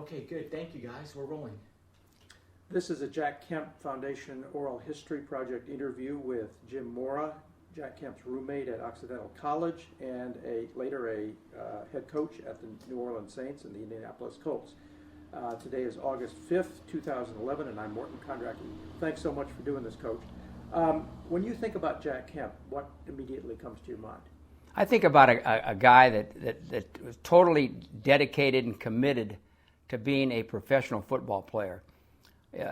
Okay, good. Thank you, guys. We're rolling. This is a Jack Kemp Foundation Oral History Project interview with Jim Mora, Jack Kemp's roommate at Occidental College and later a head coach at the New Orleans Saints and the Indianapolis Colts. Today is August 5th, 2011, and I'm Morton Kondracki. Thanks so much for doing this, Coach. When you think about Jack Kemp, what immediately comes to your mind? I think about a guy that was totally dedicated and committed to being a professional football player.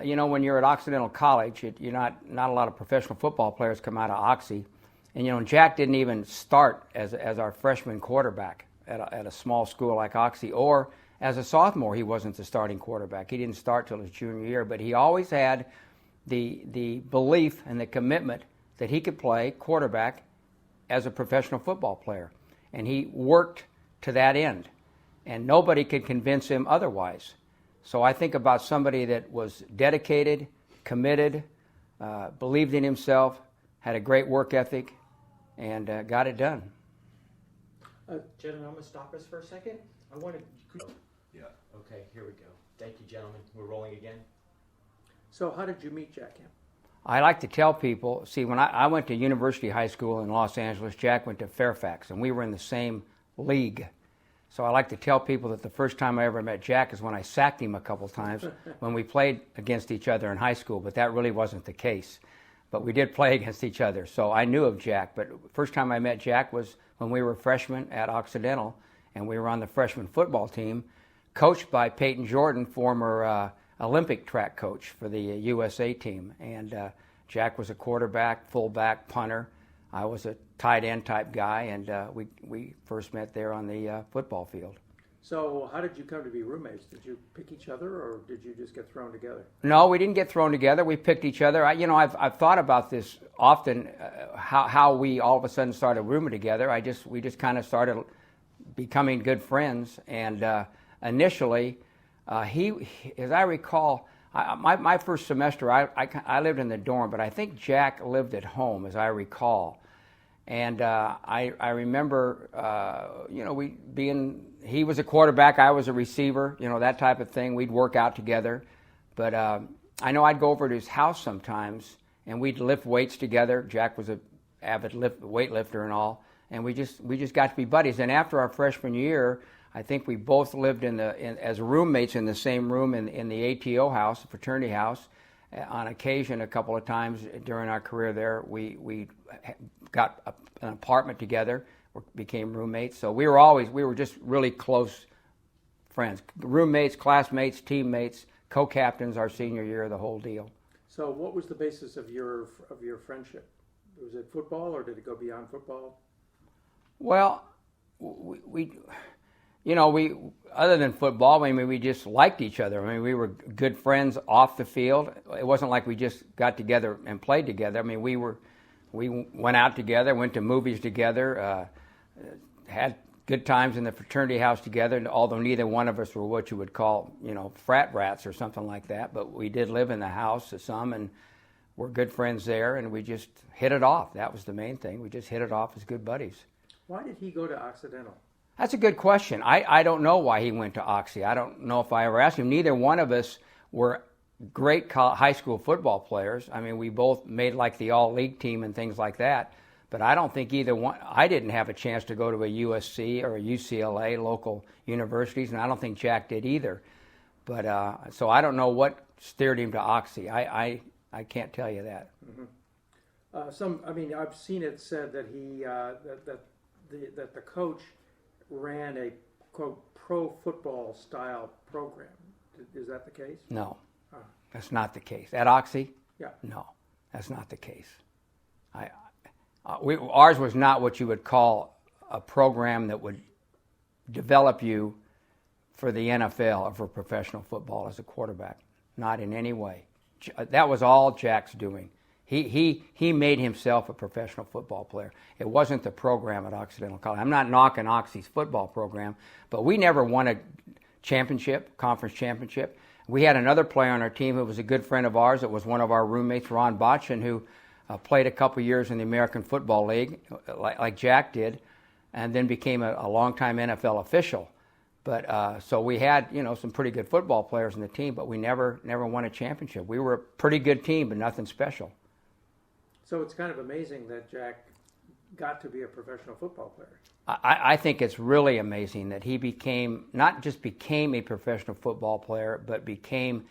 You know, when you're at Occidental College, not a lot of professional football players come out of Oxy. And, you know, Jack didn't even start as our freshman quarterback at a small school like Oxy, or as a sophomore, he wasn't the starting quarterback. He didn't start till his junior year, but he always had the belief and the commitment that he could play quarterback as a professional football player. And he worked to that end, and nobody could convince him otherwise. So I think about somebody that was dedicated, committed, believed in himself, had a great work ethic, and got it done. Gentlemen, I'm going to stop us for a second. I want to... Yeah. Okay, here we go. Thank you, gentlemen. We're rolling again. So how did you meet Jack Kemp? I like to tell people, see, when I went to University High School in Los Angeles, Jack went to Fairfax, and we were in the same league. So I like to tell people that the first time I ever met Jack is when I sacked him a couple times when we played against each other in high school, but that really wasn't the case. But we did play against each other, so I knew of Jack. But first time I met Jack was when we were freshmen at Occidental, and we were on the freshman football team, coached by Peyton Jordan, former Olympic track coach for the USA team. And Jack was a quarterback, fullback, punter. I was a tight end type guy, and we first met there on the football field. So how did you come to be roommates? Did you pick each other, or did you just get thrown together? No, we didn't get thrown together. We picked each other. I've thought about this often, how we all of a sudden started rooming together. We just kind of started becoming good friends, and initially, as I recall, my first semester, I lived in the dorm, but I think Jack lived at home, as I recall. And I remember, he was a quarterback, I was a receiver, that type of thing. We'd work out together. But I know I'd go over to his house sometimes, and we'd lift weights together. Jack was an avid weightlifter and all, and we just got to be buddies. And after our freshman year, I think we both lived as roommates in the same room in the ATO house, the fraternity house. On occasion, a couple of times during our career there, we got an apartment together, became roommates. So we were just really close friends, roommates, classmates, teammates, co-captains our senior year, the whole deal. So what was the basis of your friendship? Was it football, or did it go beyond football? Well, we other than football, we just liked each other. We were good friends off the field. It wasn't like we just got together and played together. We went out together, went to movies together, had good times in the fraternity house together, although neither one of us were what you would call, frat rats or something like that. But we did live in the house some, and we're good friends there, and we just hit it off. That was the main thing. We just hit it off as good buddies. Why did he go to Occidental? That's a good question. I don't know why he went to Oxy. I don't know if I ever asked him. Neither one of us were great high school football players. We both made like the all-league team and things like that. But I don't think either one. I didn't have a chance to go to a USC or a UCLA, local universities, and I don't think Jack did either. But so I don't know what steered him to Oxy. I can't tell you that. Mm-hmm. I've seen it said that he that the coach ran a, quote, pro football style program. Is that the case? No, that's not the case. At Oxy? Yeah. No, that's not the case. Ours was not what you would call a program that would develop you for the NFL or for professional football as a quarterback. Not in any way. That was all Jack's doing. He made himself a professional football player. It wasn't the program at Occidental College. I'm not knocking Oxy's football program, but we never won a conference championship. We had another player on our team who was a good friend of ours. It was one of our roommates, Ron Botchin, who played a couple years in the American Football League, like Jack did, and then became a longtime NFL official. But so we had, some pretty good football players in the team, but we never won a championship. We were a pretty good team, but nothing special. So it's kind of amazing that Jack got to be a professional football player. I think it's really amazing that he not just became a professional football player, but became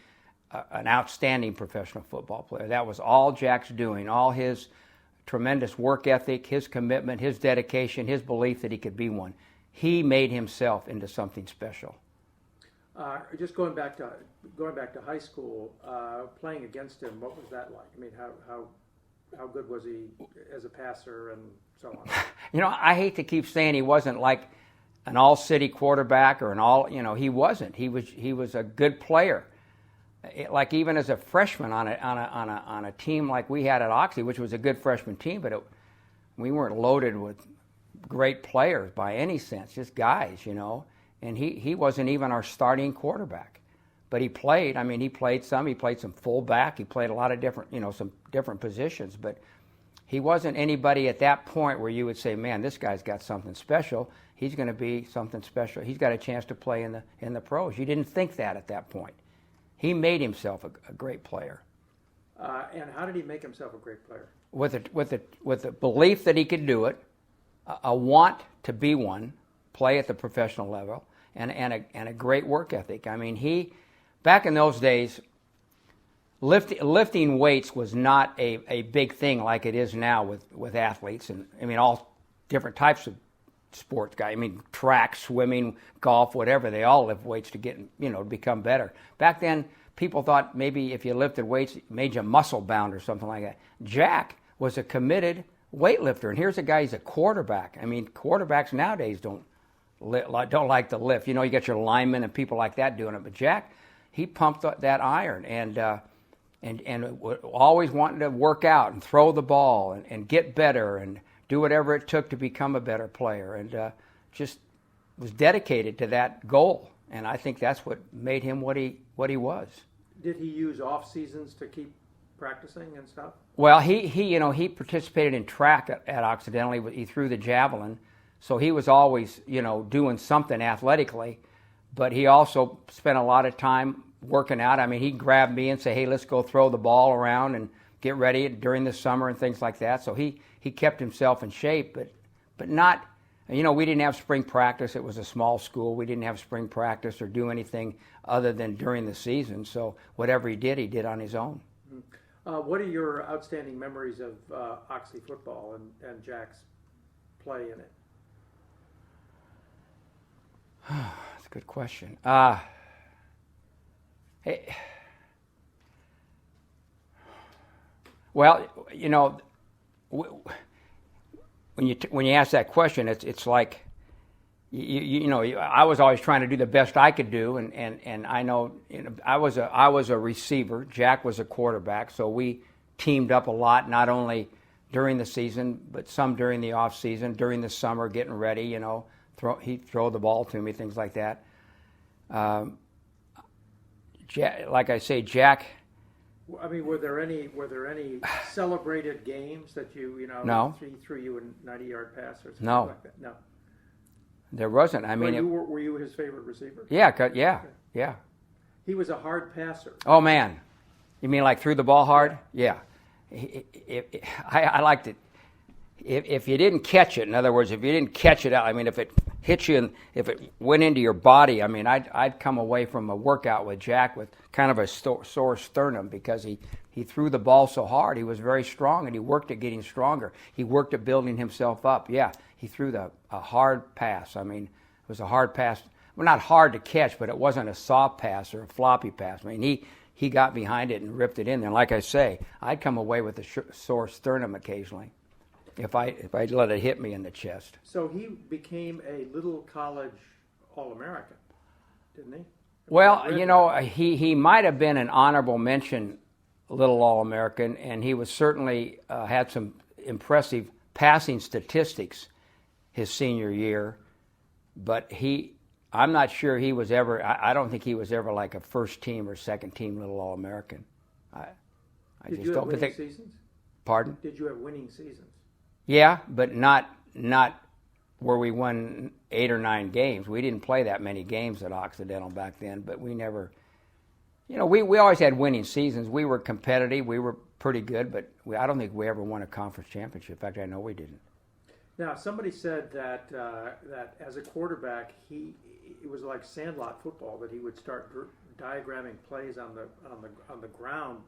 an outstanding professional football player. That was all Jack's doing, all his tremendous work ethic, his commitment, his dedication, his belief that he could be one. He made himself into something special. Just going back to high school, playing against him, what was that like? I mean, how good was he as a passer and so on? I hate to keep saying he wasn't like an all-city quarterback or an all. He wasn't. He was a good player. Like even as a freshman on a team like we had at Oxy, which was a good freshman team, but we weren't loaded with great players by any sense, just guys, And he wasn't even our starting quarterback, but he played. I mean, he played some fullback. He played a lot of different, some different positions, but he wasn't anybody at that point where you would say, man, this guy's got something special. He's going to be something special. He's got a chance to play in the pros. You didn't think that at that point. He made himself a great player. And how did he make himself a great player? With the belief that he could do it, a want to be one, play at the professional level, and a great work ethic. I mean, back in those days, lifting weights was not a big thing like it is now with athletes, and I mean all different types of sports guys. I mean, track, swimming, golf, whatever. They all lift weights to get to become better. Back then, people thought maybe if you lifted weights, it made you muscle bound or something like that. Jack was a committed weightlifter, and here's a guy. He's a quarterback. I mean, quarterbacks nowadays don't like to lift. You got your linemen and people like that doing it, but Jack, he pumped that iron and always wanting to work out and throw the ball and get better and do whatever it took to become a better player, and just was dedicated to that goal. And I think that's what made him what he was. Did he use off seasons to keep practicing and stuff? Well, he participated in track at Occidental. He threw the javelin, so he was always doing something athletically. But he also spent a lot of time working out. I mean, he'd grab me and say, "Hey, let's go throw the ball around and get ready during the summer and things like that." So he kept himself in shape, but not. We didn't have spring practice. It was a small school. We didn't have spring practice or do anything other than during the season. So whatever he did on his own. What are your outstanding memories of Oxley football and Jack's play in it? That's a good question. Well, when you ask that question, it's like, I was always trying to do the best I could do, and I know, I was a receiver. Jack was a quarterback, so we teamed up a lot, not only during the season, but some during the off season, during the summer, getting ready. He'd throw the ball to me, things like that. Like I say, Jack. I mean, were there any celebrated games that No. He threw you a 90-yard pass or something No. like that? No. There wasn't. I mean, were you his favorite receiver? Yeah. He was a hard passer. Oh man, you mean like threw the ball hard? Yeah. I liked it. If you didn't catch it, in other words, if you didn't catch it out, I mean, if it hit you and if it went into your body, I mean, I'd come away from a workout with Jack with kind of a sore sternum because he threw the ball so hard. He was very strong, and he worked at getting stronger. He worked at building himself up. Yeah, he threw a hard pass. I mean, it was a hard pass. Well, not hard to catch, but it wasn't a soft pass or a floppy pass. I mean, he got behind it and ripped it in there. And like I say, I'd come away with a sore sternum occasionally if I let it hit me in the chest. So he became a little college All-American, didn't he? Well, he might have been an honorable mention little All-American, and he was certainly had some impressive passing statistics his senior year, but I'm not sure he was ever, I don't think he was ever like a first team or second team little All-American. Did you have winning seasons? Pardon? Did you have winning seasons? Yeah, but not where we won 8 or 9 games. We didn't play that many games at Occidental back then, but we never, we always had winning seasons. We were competitive. We were pretty good, but I don't think we ever won a conference championship. In fact, I know we didn't. Now, somebody said that that as a quarterback, it was like sandlot football, that he would start diagramming plays on the ground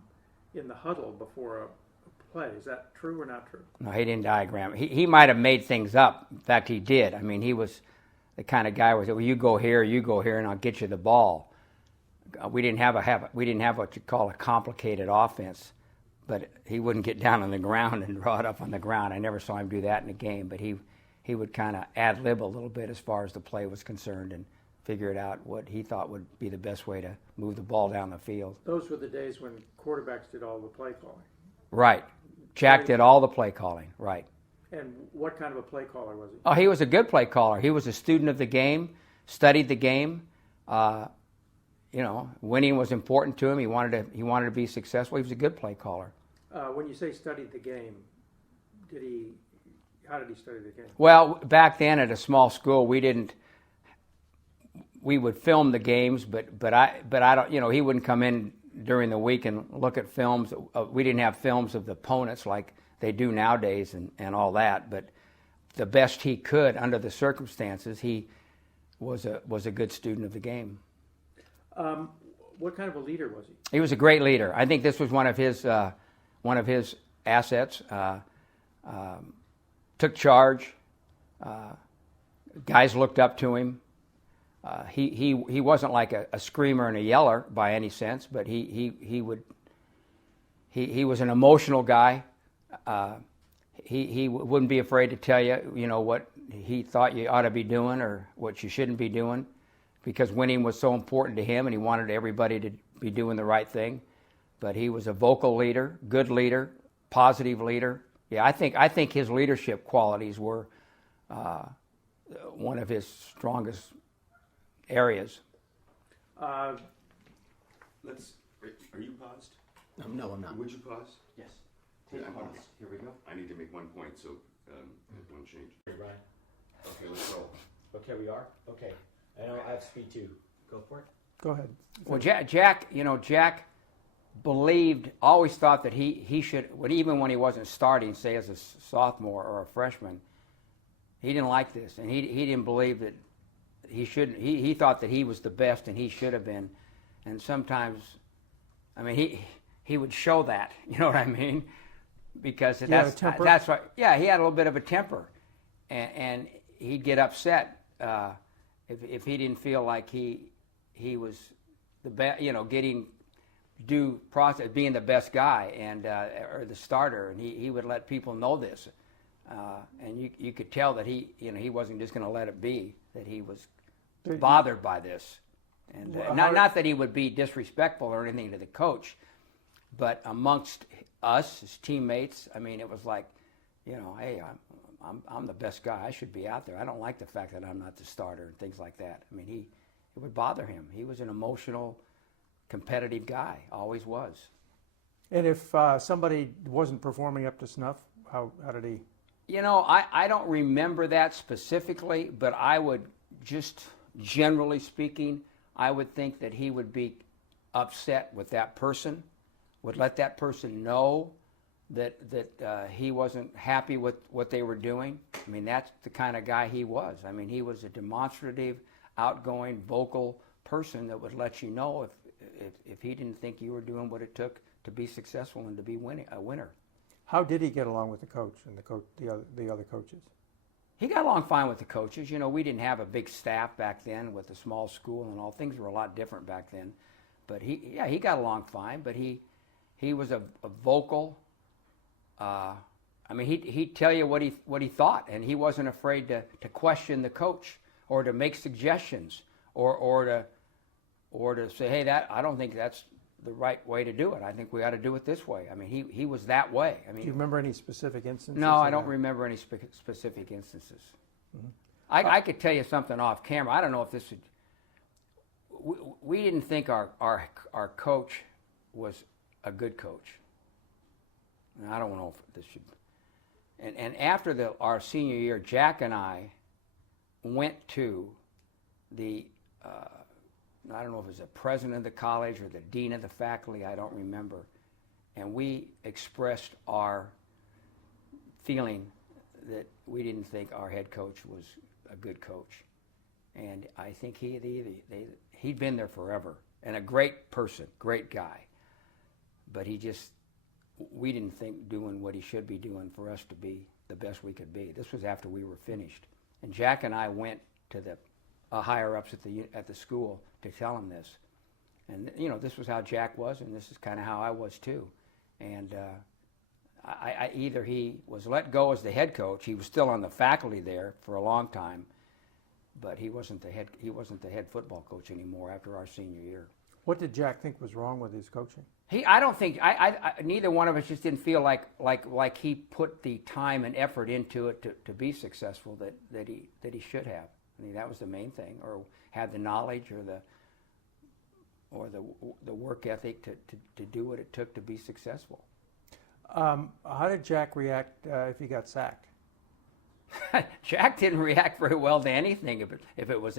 in the huddle before a play. Is that true or not true? No, he didn't diagram. He might have made things up. In fact, he did. I mean, he was the kind of guy who said, "Well, you go here, and I'll get you the ball." We didn't have what you call a complicated offense, but he wouldn't get down on the ground and draw it up on the ground. I never saw him do that in a game, but he would kind of ad lib a little bit as far as the play was concerned and figure it out what he thought would be the best way to move the ball down the field. Those were the days when quarterbacks did all the play calling. Right. Jack did all the play calling. Right. And what kind of a play caller was he? Oh, he was a good play caller. He was a student of the game, studied the game. Winning was important to him. He wanted to be successful. He was a good play caller. When you say studied the game, how did he study the game? Well, back then at a small school, we would film the games, but I don't. He wouldn't come in during the week and look at films. We didn't have films of the opponents like they do nowadays and all that. But the best he could under the circumstances, he was a good student of the game. What kind of a leader was he? He was a great leader. I think this was one of his assets. Took charge. Guys looked up to him. He wasn't like a screamer and a yeller by any sense, but he was an emotional guy. He wouldn't be afraid to tell you, what he thought you ought to be doing or what you shouldn't be doing, because winning was so important to him, and he wanted everybody to be doing the right thing. But he was a vocal leader, good leader, positive leader. Yeah, I think his leadership qualities were one of his strongest areas. Are you paused? No, I'm not. Would you pause? Yes. Yeah, Take a okay. pause. Here we go. I need to make one point, so don't change. Hey, Ryan. Okay, let's roll. Okay, we are? Okay. I know I have speed too. Go for it. Go ahead. Well, Jack always thought that he should, even when he wasn't starting, say as a sophomore or a freshman, he didn't like this, and he didn't believe that he should. He thought that he was the best, and he should have been. And sometimes, I mean, he would show that. You know what I mean? Because that's right. Yeah, he had a little bit of a temper, and he'd get upset if he didn't feel like he was the best. Getting due process, being the best guy and or the starter, and he would let people know this, and you could tell that he wasn't just going to let it be, that he was bothered by this, and not that he would be disrespectful or anything to the coach, but amongst us, his teammates, I mean, it was like, hey, I'm the best guy. I should be out there. I don't like the fact that I'm not the starter and things like that. I mean, it would bother him. He was an emotional, competitive guy. Always was. And if somebody wasn't performing up to snuff, how did he? I don't remember that specifically, but I would just generally speaking, I would think that he would be upset with that person, would let that person know that he wasn't happy with what they were doing. I mean, that's the kind of guy he was. I mean, he was a demonstrative, outgoing, vocal person that would let you know if he didn't think you were doing what it took to be successful and to be a winner. How did he get along with the coach and the other coaches? He got along fine with the coaches. We didn't have a big staff back then with a small school and all. Things were a lot different back then. But he got along fine. But he was a vocal. He'd tell you what he thought, and he wasn't afraid to question the coach or to make suggestions or to say, hey, I don't think that's the right way to do it. I think we ought to do it this way. I mean, he was that way. I mean, do you remember any specific instances? No, I don't remember any specific instances. Mm-hmm. I could tell you something off camera. I don't know if this would. We didn't think our coach was a good coach. And I don't know if this should. And after our senior year, Jack and I went to the, I don't know if it was the president of the college or the dean of the faculty, I don't remember, and we expressed our feeling that we didn't think our head coach was a good coach. And I think he'd been there forever, and a great person, great guy. But we didn't think doing what he should be doing for us to be the best we could be. This was after we were finished. And Jack and I went to the higher-ups at the school to tell him this. And, this was how Jack was, and this is kind of how I was too. And either he was let go as the head coach, he was still on the faculty there for a long time, but he wasn't the head football coach anymore after our senior year. What did Jack think was wrong with his coaching? I don't think neither one of us just didn't feel like he put the time and effort into it to be successful that he should have. I mean, that was the main thing, or had the knowledge or the work ethic to do what it took to be successful. How did Jack react if he got sacked? Jack didn't react very well to anything if it was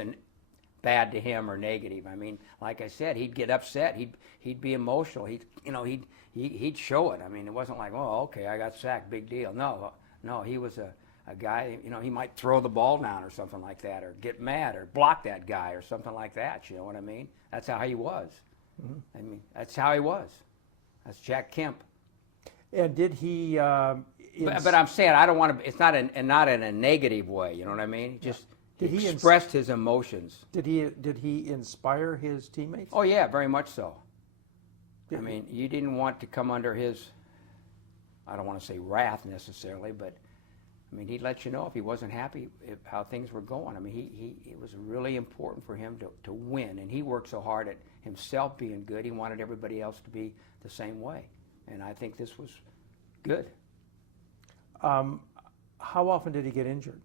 bad to him or negative. I mean, like I said, he'd get upset. He'd be emotional. He'd show it. I mean, it wasn't like, oh, okay, I got sacked, big deal. No, he was a guy. He might throw the ball down or something like that, or get mad, or block that guy or something like that. You know what I mean? That's how he was. Mm-hmm. I mean, that's how he was. That's Jack Kemp. And did he? But I'm saying I don't want to. It's not in a negative way. You know what I mean? Just. He expressed his emotions. Did he inspire his teammates? Oh yeah, very much so. I mean, you didn't want to come under his, I don't want to say wrath necessarily, but I mean, he'd let you know if he wasn't happy how things were going. I mean, it was really important for him to win, and he worked so hard at himself being good. He wanted everybody else to be the same way, and I think this was good. How often did he get injured?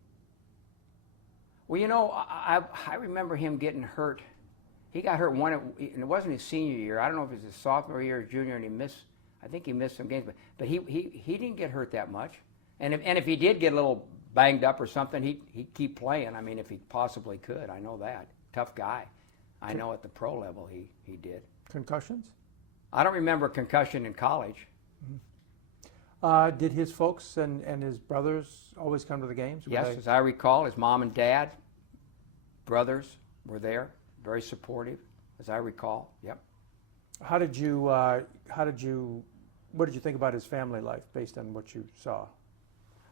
Well, I remember him getting hurt. He got hurt and it wasn't his senior year. I don't know if it was his sophomore year or junior, and I think he missed some games. But he didn't get hurt that much. And if he did get a little banged up or something, he'd keep playing. I mean, if he possibly could. I know that. Tough guy. I know at the pro level he did. Concussions? I don't remember a concussion in college. Did his folks and his brothers always come to the games? Yes, as I recall, his mom and dad, brothers were there, very supportive, as I recall. Yep. What did you think about his family life based on what you saw?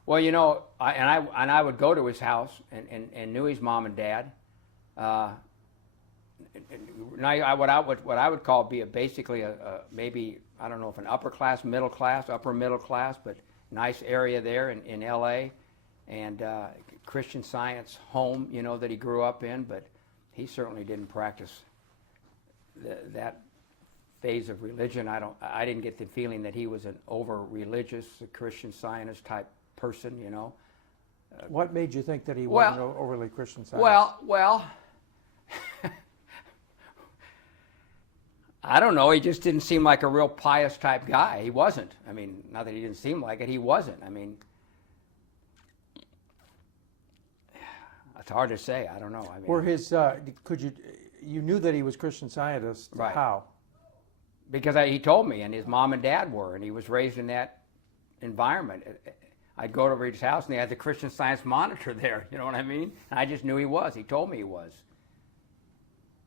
Well, I would go to his house and knew his mom and dad. What I would call basically a maybe, I don't know if an upper middle class, but nice area there in L.A. and Christian Science home, that he grew up in, but he certainly didn't practice that phase of religion. I didn't get the feeling that he was an over-religious Christian Scientist type person, What made you think that he wasn't overly Christian Scientist? Well, I don't know. He just didn't seem like a real pious type guy. He wasn't. I mean, not that he didn't seem like it. He wasn't. I mean, it's hard to say. I don't know. I mean, or his you knew that he was Christian Scientist. Right. How? Because he told me, and his mom and dad were, and he was raised in that environment. I'd go over to his house, and they had the Christian Science monitor there. You know what I mean? And I just knew he was. He told me he was.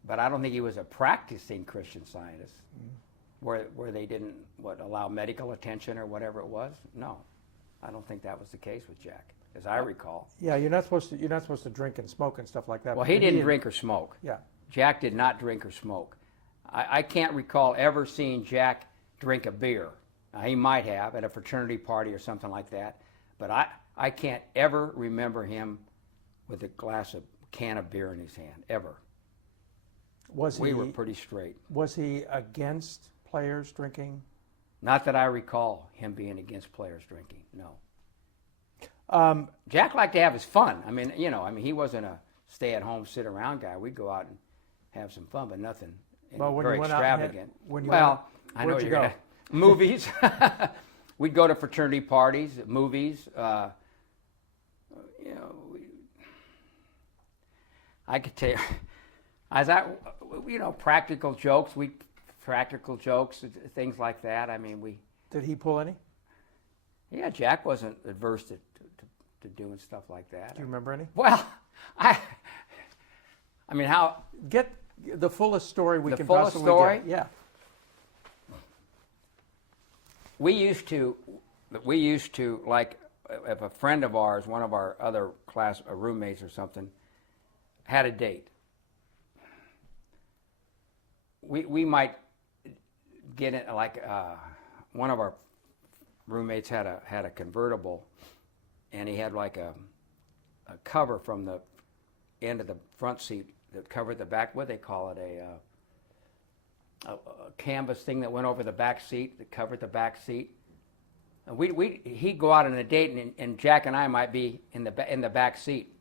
But I don't think he was a practicing Christian Scientist, where they didn't allow medical attention or whatever it was. No, I don't think that was the case with Jack, as I recall. Yeah, you're not supposed to drink and smoke and stuff like that. Well, he didn't drink or smoke. Yeah, Jack did not drink or smoke. I can't recall ever seeing Jack drink a beer. He might have at a fraternity party or something like that, but I can't ever remember him with a can of beer in his hand ever. We were pretty straight. Was he against players drinking? Not that I recall him being against players drinking, no. Jack liked to have his fun. I mean, he wasn't a stay-at-home, sit-around guy. We'd go out and have some fun, but nothing very extravagant. I know you're going to. Movies. We'd go to fraternity parties, movies. I could tell you, practical jokes, things like that. I mean, Did he pull any? yeah, Jack wasn't adverse to doing stuff like that. Do you remember any? Well, I mean, how Get the fullest story we The can fullest possibly story? get. Yeah. we used to, like, if a friend of ours, one of our other class roommates or something, had a date, we might get it, like, one of our roommates had a convertible, and he had like a cover from the end of the front seat that covered the back. What do they call it? A canvas thing that went over the back seat that covered the back seat. And he'd go out on a date, and Jack and I might be in the back seat.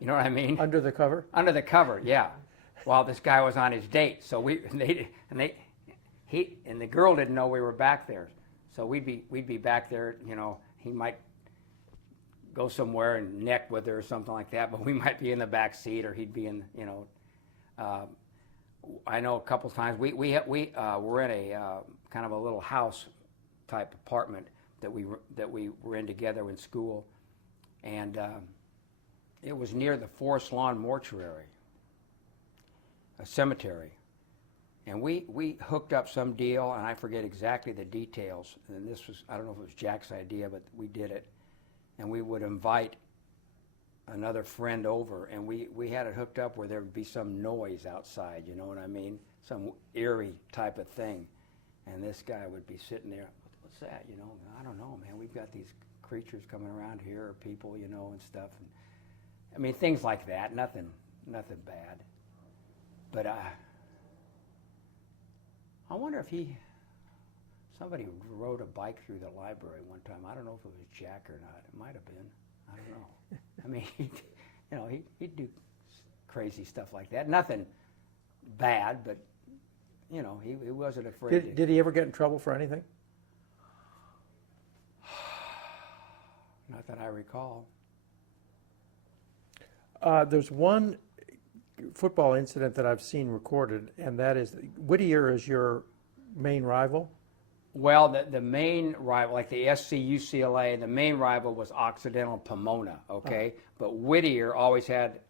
You know what I mean? Under the cover? Under the cover, yeah. While this guy was on his date, so the girl didn't know we were back there, so we'd be back there. You know, he might go somewhere and neck with her or something like that, but we might be in the back seat, or he'd be in. You know, I know a couple times we were in a kind of a little house type apartment that we were in together in school, and it was near the Forest Lawn Mortuary, a cemetery, and we hooked up some deal, and I forget exactly the details, and this was, I don't know if it was Jack's idea, but we did it, and we would invite another friend over, and we had it hooked up where there would be some noise outside, you know what I mean, some eerie type of thing, and this guy would be sitting there, what's that, you know, I don't know, man, we've got these creatures coming around here, or people, you know, and stuff, and I mean, things like that, nothing bad. But I wonder if somebody rode a bike through the library one time. I don't know if it was Jack or not. It might have been. I don't know. I mean, he'd do crazy stuff like that. Nothing bad, but, you know, he wasn't afraid. Did he ever get in trouble for anything? Not that I recall. There's one football incident that I've seen recorded, and that is Whittier is your main rival. Well, the main rival, like the SC UCLA, the main rival was Occidental Pomona. Okay, but Whittier always had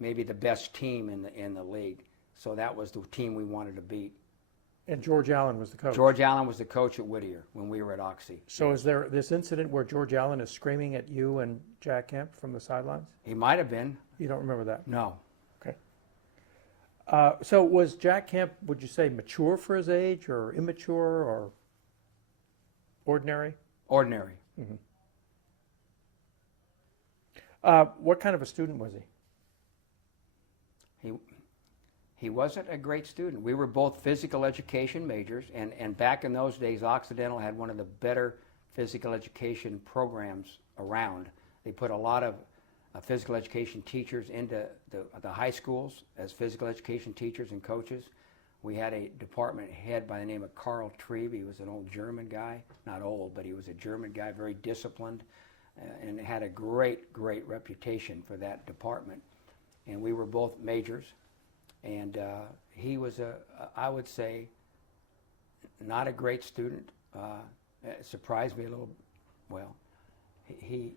maybe the best team in the league, so that was the team we wanted to beat. And George Allen was the coach. George Allen was the coach at Whittier when we were at Oxy. So is there this incident where George Allen is screaming at you and Jack Kemp from the sidelines? He might have been. You don't remember that? No. Okay. So was Jack Kemp, would you say, mature for his age, or immature, or ordinary? Ordinary. Mm-hmm. What kind of a student was he? He wasn't a great student. We were both physical education majors, and back in those days, Occidental had one of the better physical education programs around. They put a lot of physical education teachers into the high schools as physical education teachers and coaches. We had a department head by the name of Carl Trebe. He was an old German guy, not old, but he was a German guy, very disciplined, and had a great reputation for that department. And we were both majors. And he was I would say, not a great student. It surprised me a little. Well, he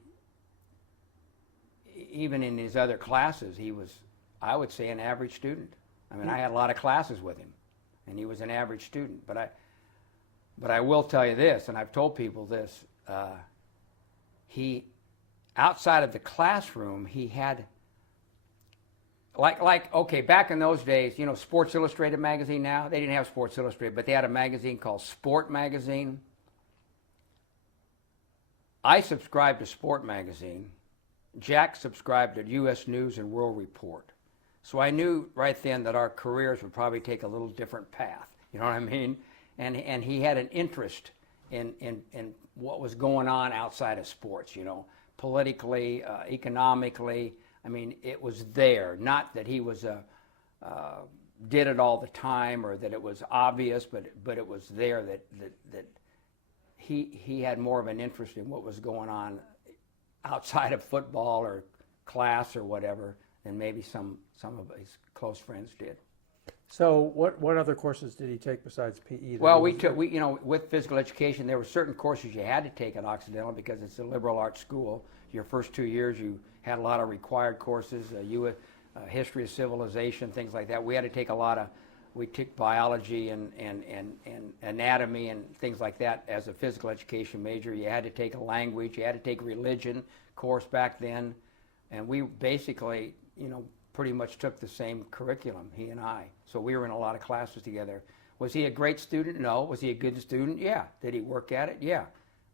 even in his other classes, he was, I would say, an average student. I mean, I had a lot of classes with him, and he was an average student. But I will tell you this, and I've told people this, he, outside of the classroom, he had, okay, back in those days, you know, Sports Illustrated magazine now, they didn't have Sports Illustrated, but they had a magazine called Sport Magazine. I subscribed to Sport Magazine. Jack subscribed to U.S. News and World Report. So I knew right then that our careers would probably take a little different path. You know what I mean? And he had an interest in what was going on outside of sports, you know, politically, economically. I mean, it was there. Not that he was did it all the time or that it was obvious, but it was there that he had more of an interest in what was going on outside of football or class or whatever than maybe some of his close friends did. So what other courses did he take besides PE? Well, with physical education, there were certain courses you had to take at Occidental because it's a liberal arts school. Your first 2 years, you had a lot of required courses, history of civilization, things like that. We had to take we took biology and anatomy and things like that as a physical education major. You had to take a language, you had to take religion course back then, and we basically, pretty much took the same curriculum, he and I. So we were in a lot of classes together. Was he a great student? No. Was he a good student? Yeah. Did he work at it? Yeah.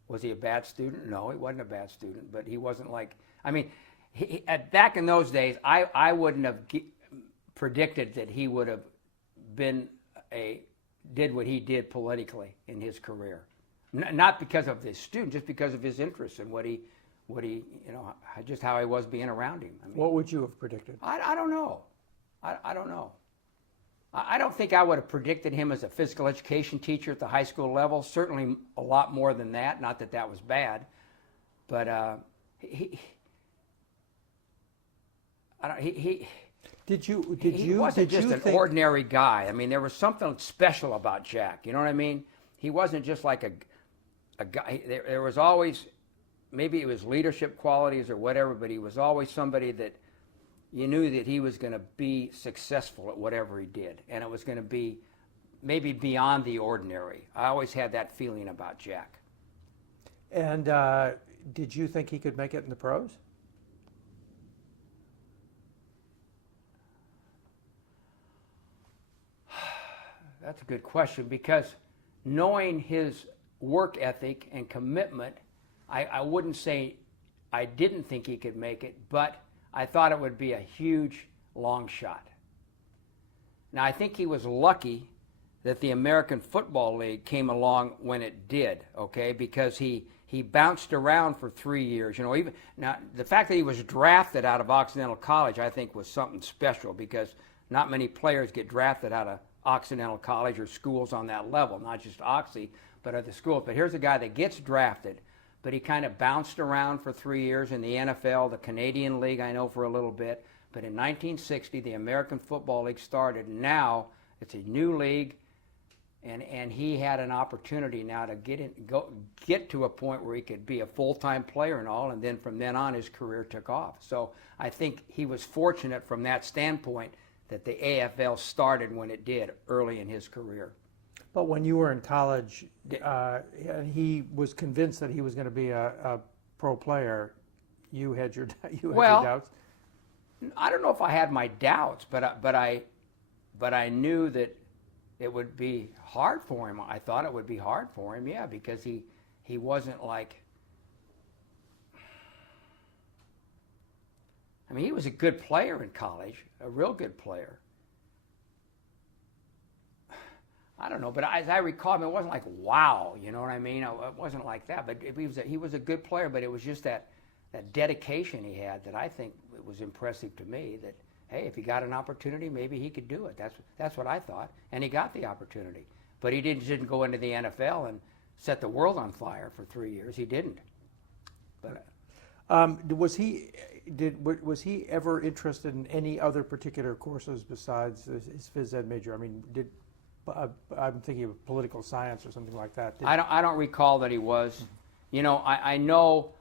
Was he a bad student? No, he wasn't a bad student, but he wasn't back in those days, I wouldn't have predicted that he would have did what he did politically in his career. Not because of this student, just because of his interest in what he, just how he was being around him. What would you have predicted? I don't know. I don't know. I don't think I would have predicted him as a physical education teacher at the high school level. Certainly a lot more than that. Not that that was bad, but he wasn't just an ordinary guy. I mean, there was something special about Jack. You know what I mean? He wasn't just like a guy. There was always, maybe it was leadership qualities or whatever, but he was always somebody that you knew that he was going to be successful at whatever he did, and it was going to be maybe beyond the ordinary. I always had that feeling about Jack. And did you think he could make it in the pros? That's a good question, because knowing his work ethic and commitment, I wouldn't say I didn't think he could make it, but I thought it would be a huge long shot. Now, I think he was lucky that the American Football League came along when it did, okay, because he bounced around for 3 years. Even now, the fact that he was drafted out of Occidental College, I think, was something special, because not many players get drafted out of Occidental College or schools on that level, not just Oxy, but other schools. But here's a guy that gets drafted, but he kind of bounced around for 3 years in the NFL, the Canadian League, I know, for a little bit. But in 1960, the American Football League started. Now it's a new league, and he had an opportunity now to get to a point where he could be a full-time player and all, and then from then on his career took off. So I think he was fortunate from that standpoint that the AFL started when it did early in his career. But when you were in college, and he was convinced that he was going to be a pro player, you had your doubts? I don't know if I had my doubts, but I knew that it would be hard for him. I thought it would be hard for him, yeah, because he wasn't like, I mean, he was a good player in college, a real good player. I don't know, but as I recall, I mean, it wasn't like, wow, you know what I mean? It wasn't like that, but he was a good player, but it was just that dedication he had that I think was impressive to me, that, hey, if he got an opportunity, maybe he could do it. That's what I thought, and he got the opportunity. But he didn't go into the NFL and set the world on fire for 3 years. He didn't. But was he ever interested in any other particular courses besides his phys ed major? I mean, I'm thinking of political science or something like that. I don't recall that he was. You know, I know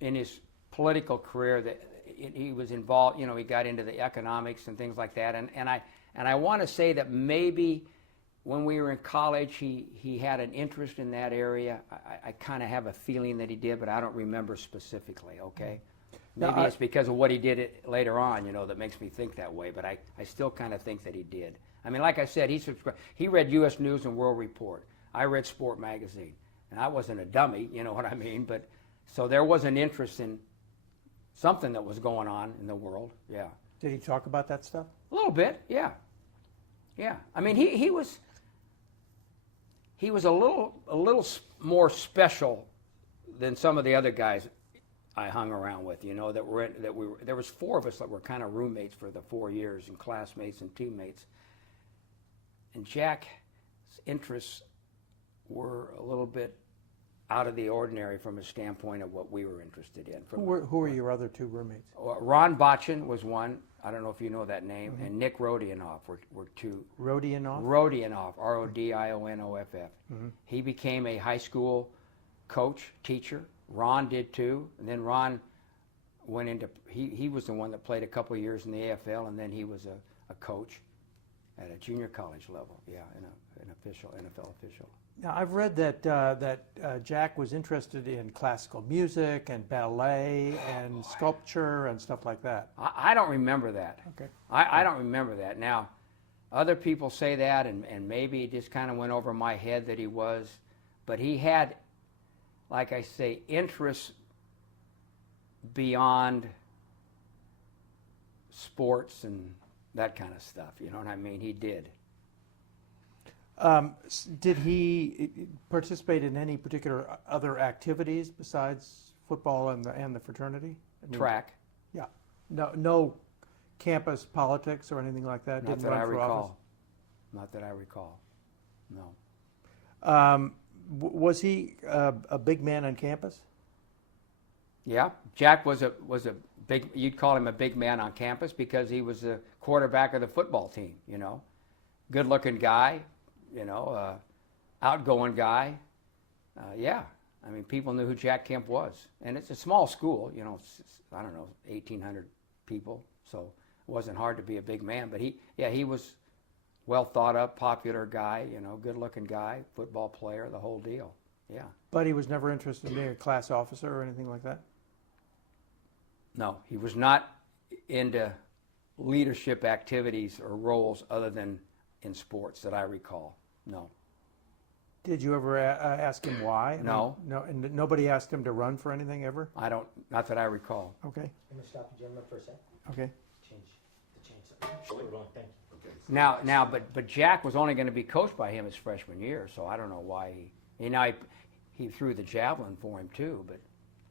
in his political career that he was involved. You know, he got into the economics and things like that. And I want to say that maybe when we were in college, he had an interest in that area. I kind of have a feeling that he did, but I don't remember specifically. Okay. Maybe it's because of what he did later on, you know, that makes me think that way. But I still kind of think that he did. I mean, like I said, he read U.S. News and World Report. I read Sport Magazine. And I wasn't a dummy, you know what I mean? But so there was an interest in something that was going on in the world, yeah. Did he talk about that stuff? A little bit, yeah. Yeah. I mean, he was a little more special than some of the other guys I hung around with, you know, there was 4 of us that were kind of roommates for the 4 years and classmates and teammates. And Jack's interests were a little bit out of the ordinary from a standpoint of what we were interested in. Who were your other two roommates? Ron Botchin was one. I don't know if you know that name. And Nick Rodionoff were two. Rodionoff? Rodionoff, Rodionoff. He became a high school coach, teacher. Ron did too. And then Ron went into, he was the one that played a couple of years in the AFL, and then he was a coach at a junior college level. Yeah, an official, NFL official. Now, I've read that Jack was interested in classical music and ballet and sculpture and stuff like that. I don't remember that. Okay. I don't remember that. Now, other people say that, and maybe it just kind of went over my head that he was, but he had, like I say, interests beyond sports and that kind of stuff. You know what I mean? He did. Did he participate in any particular other activities besides football and the fraternity? I mean, Track. Yeah. No campus politics or anything like that? Not Didn't that run I for recall. office? Not that I recall. No. Was he a big man on campus? Yeah, Jack was a big. You'd call him a big man on campus because he was the quarterback of the football team. You know, good-looking guy. You know, outgoing guy. Yeah, I mean, people knew who Jack Kemp was, and it's a small school. You know, I don't know, 1,800 people, so it wasn't hard to be a big man. But he was well thought of, popular guy. You know, good-looking guy, football player, the whole deal. Yeah. But he was never interested in being a class officer or anything like that? No, he was not into leadership activities or roles other than in sports that I recall. No. Did you ever ask him why? No. No, and nobody asked him to run for anything ever? Not that I recall. Okay. I'm gonna stop the gentleman for a second. Okay. Change something. We're going, thank you. Now, but Jack was only going to be coached by him his freshman year, so I don't know why he threw the javelin for him too. But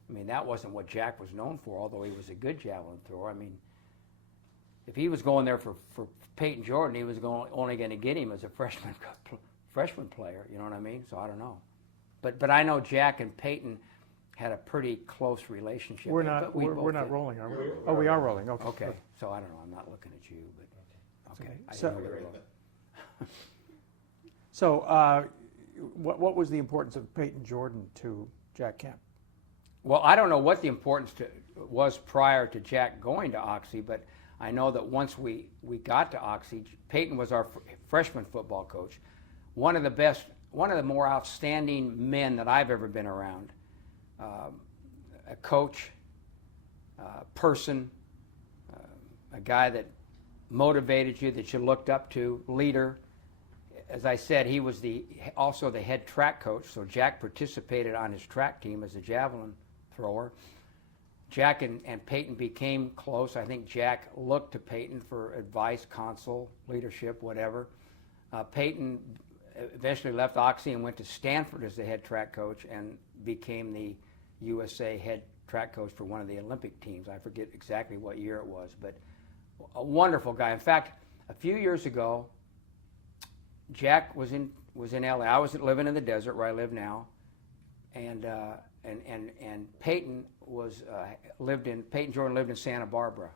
I mean, that wasn't what Jack was known for, although he was a good javelin thrower. I mean, if he was going there for Peyton Jordan, he was only going to get him as a freshman player. You know what I mean? So I don't know. But I know Jack and Peyton had a pretty close relationship. We're not rolling, are we? Oh, we are rolling. Okay. Okay. So I don't know. I'm not looking at you, but okay. I So- didn't know we were rolling. So, what was the importance of Peyton Jordan to Jack Kemp? Well, I don't know what the importance was prior to Jack going to Oxy, but I know that once we got to Oxy, Peyton was our freshman football coach. One of the more outstanding men that I've ever been around. A coach, person, a guy that motivated you, that you looked up to, leader. As I said, he was also the head track coach, so Jack participated on his track team as a javelin thrower. Jack and Peyton became close. I think Jack looked to Peyton for advice, counsel, leadership, whatever. Peyton eventually left Oxy and went to Stanford as the head track coach and became the USA head track coach for one of the Olympic teams. I forget exactly what year it was, but a wonderful guy. In fact, a few years ago, Jack was in LA. I was living in the desert where I live now, and Peyton Peyton Jordan lived in Santa Barbara,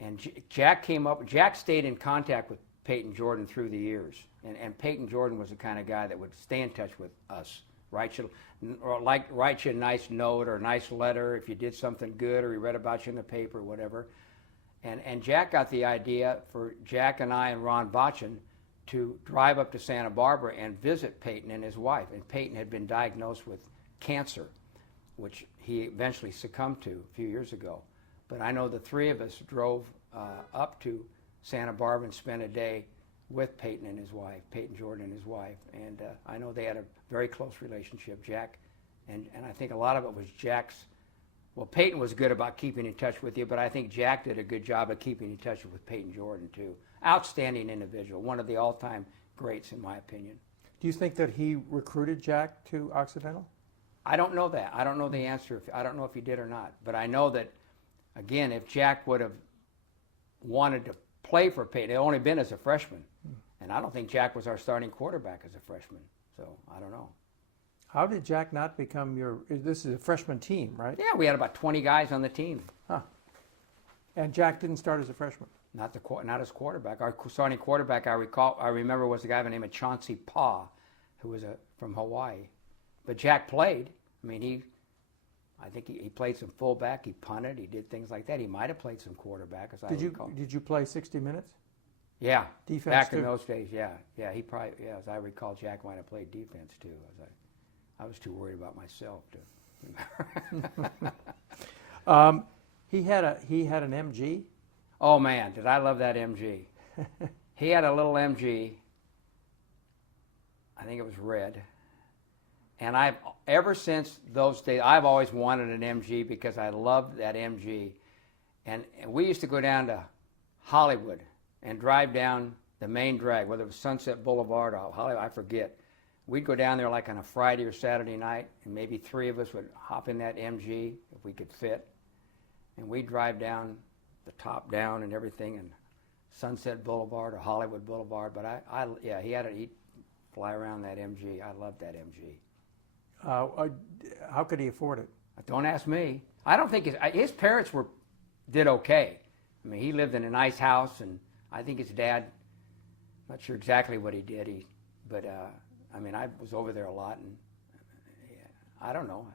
and Jack came up. Jack stayed in contact with Peyton Jordan through the years, and Peyton Jordan was the kind of guy that would stay in touch with us, write you a nice note or a nice letter if you did something good or he read about you in the paper or whatever. And Jack got the idea for Jack and I and Ron Botchin to drive up to Santa Barbara and visit Peyton and his wife. And Peyton had been diagnosed with cancer, which he eventually succumbed to a few years ago. But I know the three of us drove up to Santa Barbara and spent a day with Peyton and his wife, Peyton Jordan and his wife. And I know they had a very close relationship, Jack. And I think a lot of it was Jack's. Well, Peyton was good about keeping in touch with you, but I think Jack did a good job of keeping in touch with Peyton Jordan, too. Outstanding individual, one of the all-time greats, in my opinion. Do you think that he recruited Jack to Occidental? I don't know that. I don't know the answer. I don't know if he did or not. But I know that, again, if Jack would have wanted to play for Peyton, it had only been as a freshman. And I don't think Jack was our starting quarterback as a freshman. So I don't know. How did Jack not become this is a freshman team, right? Yeah, we had about 20 guys on the team. Huh. And Jack didn't start as a freshman. Not as quarterback. Our starting quarterback, I remember, was a guy by the name of Chauncey Pa, who was from Hawaii. But Jack played. I mean, I think he played some fullback. He punted. He did things like that. He might have played some quarterback, as I recall. Did you play 60 minutes? Yeah. Defense back too? in those days. Yeah. He probably. Yeah, as I recall, Jack might have played defense too. I was too worried about myself to. He had an MG. Oh man, did I love that MG? He had a little MG. I think it was red. And ever since those days, I've always wanted an MG because I loved that MG. And we used to go down to Hollywood and drive down the main drag, whether it was Sunset Boulevard or Hollywood, I forget. We'd go down there like on a Friday or Saturday night, and maybe 3 of us would hop in that MG if we could fit. And we'd drive down the top down and everything, and Sunset Boulevard or Hollywood Boulevard. But he'd fly around that MG. I loved that MG. How could he afford it? Don't ask me. I don't think his parents did okay. I mean, he lived in a nice house, and I think his dad, not sure exactly what he did. But I mean, I was over there a lot, and I don't know.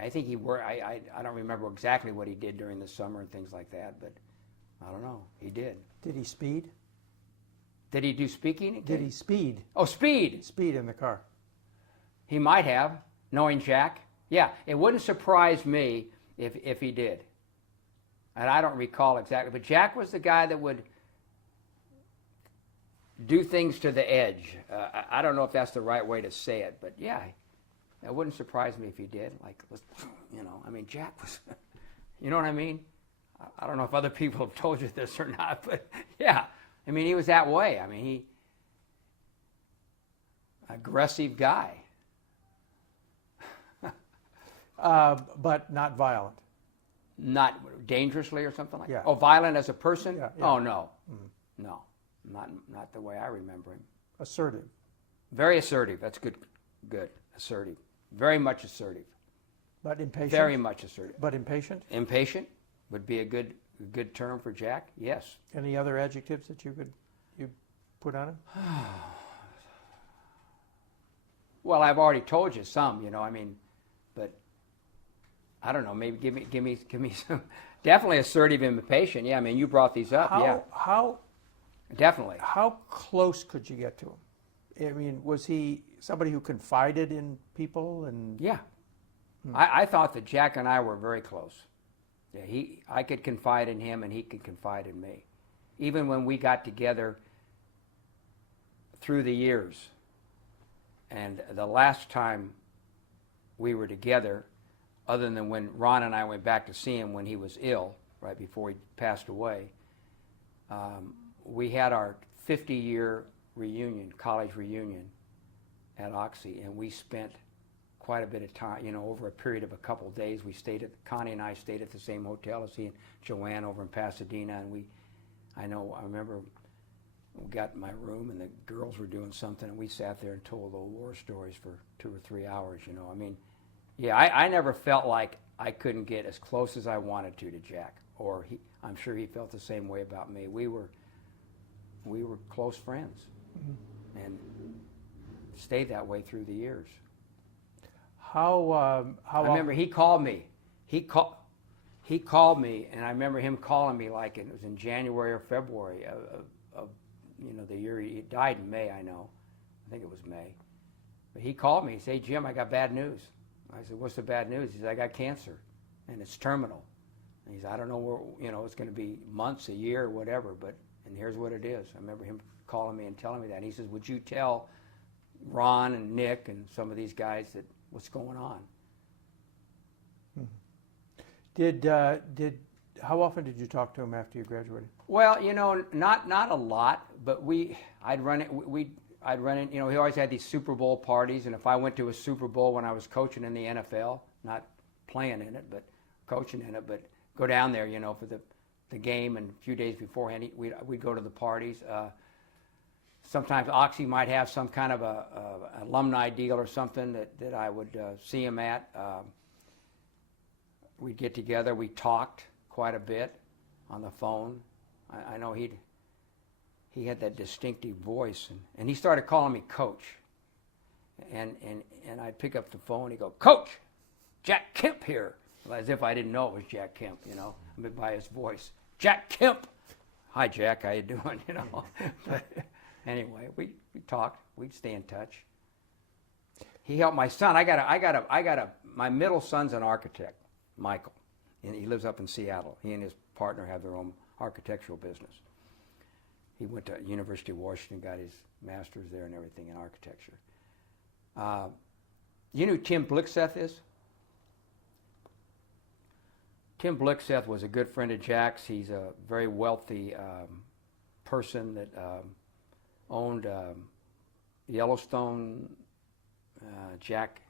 I think he worked. I don't remember exactly what he did during the summer and things like that, but I don't know. He did. Did he speed? Did he do speaking? Did he speed? Oh, speed. Speed in the car. He might have, knowing Jack. Yeah, it wouldn't surprise me if he did. And I don't recall exactly, but Jack was the guy that would do things to the edge. I don't know if that's the right way to say it, but yeah, it wouldn't surprise me if he did. Like, I mean, Jack was, you know what I mean? I don't know if other people have told you this or not, but yeah, I mean, he was that way. I mean, aggressive guy. But not violent. Not dangerously or something like Yeah. that? Oh, violent as a person? Yeah. Oh, no. Mm-hmm. No, not the way I remember him. Assertive. Very assertive. That's good. Good. Assertive. Very much assertive. But impatient. Very much assertive. But impatient. Impatient would be a good term for Jack. Yes. Any other adjectives that you put on him? Well, I've already told you some. I mean, but I don't know. Maybe give me some. Definitely assertive and impatient. Yeah. I mean, you brought these up. How Definitely. How close could you get to him? I mean, was he somebody who confided in people and? Yeah. I thought that Jack and I were very close. Yeah, I could confide in him and he could confide in me. Even when we got together through the years. And the last time we were together, other than when Ron and I went back to see him when he was ill, right before he passed away, we had our 50-year reunion, college reunion at Oxy, and we spent quite a bit of time, over a period of a couple of days. Connie and I stayed at the same hotel as he and Joanne over in Pasadena, and I remember we got in my room and the girls were doing something, and we sat there and told old war stories for 2 or 3 hours, I mean, yeah, I never felt like I couldn't get as close as I wanted to Jack, or I'm sure he felt the same way about me. We were close friends, and stayed that way through the years. How I remember he called me. He called me, and I remember him calling me like it was in January or February of the year he died in May. I know, I think it was May. But he called me. He said, "Hey, Jim, I got bad news." I said, "What's the bad news?" He said, "I got cancer, and it's terminal." And he said, "I don't know where, it's going to be months, a year, or whatever, and here's what it is." I remember him calling me and telling me that. And he says, "Would you tell Ron and Nick and some of these guys that what's going on?" How often did you talk to him after you graduated? Well, not a lot, but I'd run it. He always had these Super Bowl parties, and if I went to a Super Bowl when I was coaching in the NFL, not playing in it, but coaching in it, but go down there, for the game, and a few days beforehand, we'd go to the parties. Sometimes Oxy might have some kind of an alumni deal or something that I would see him at. We'd get together. We talked quite a bit on the phone. I know he had that distinctive voice, and he started calling me Coach. And I'd pick up the phone. He'd go, "Coach, Jack Kemp here," as if I didn't know it was Jack Kemp. I mean, by his voice, "Jack Kemp." "Hi, Jack. How you doing?" But anyway, we talked. We'd stay in touch. He helped my son. My middle son's an architect, Michael, and he lives up in Seattle. He and his partner have their own architectural business. He went to University of Washington, got his master's there and everything in architecture. You know who Tim Blixseth is? Tim Blixseth was a good friend of Jack's. He's a very wealthy person that owned Yellowstone. Jack,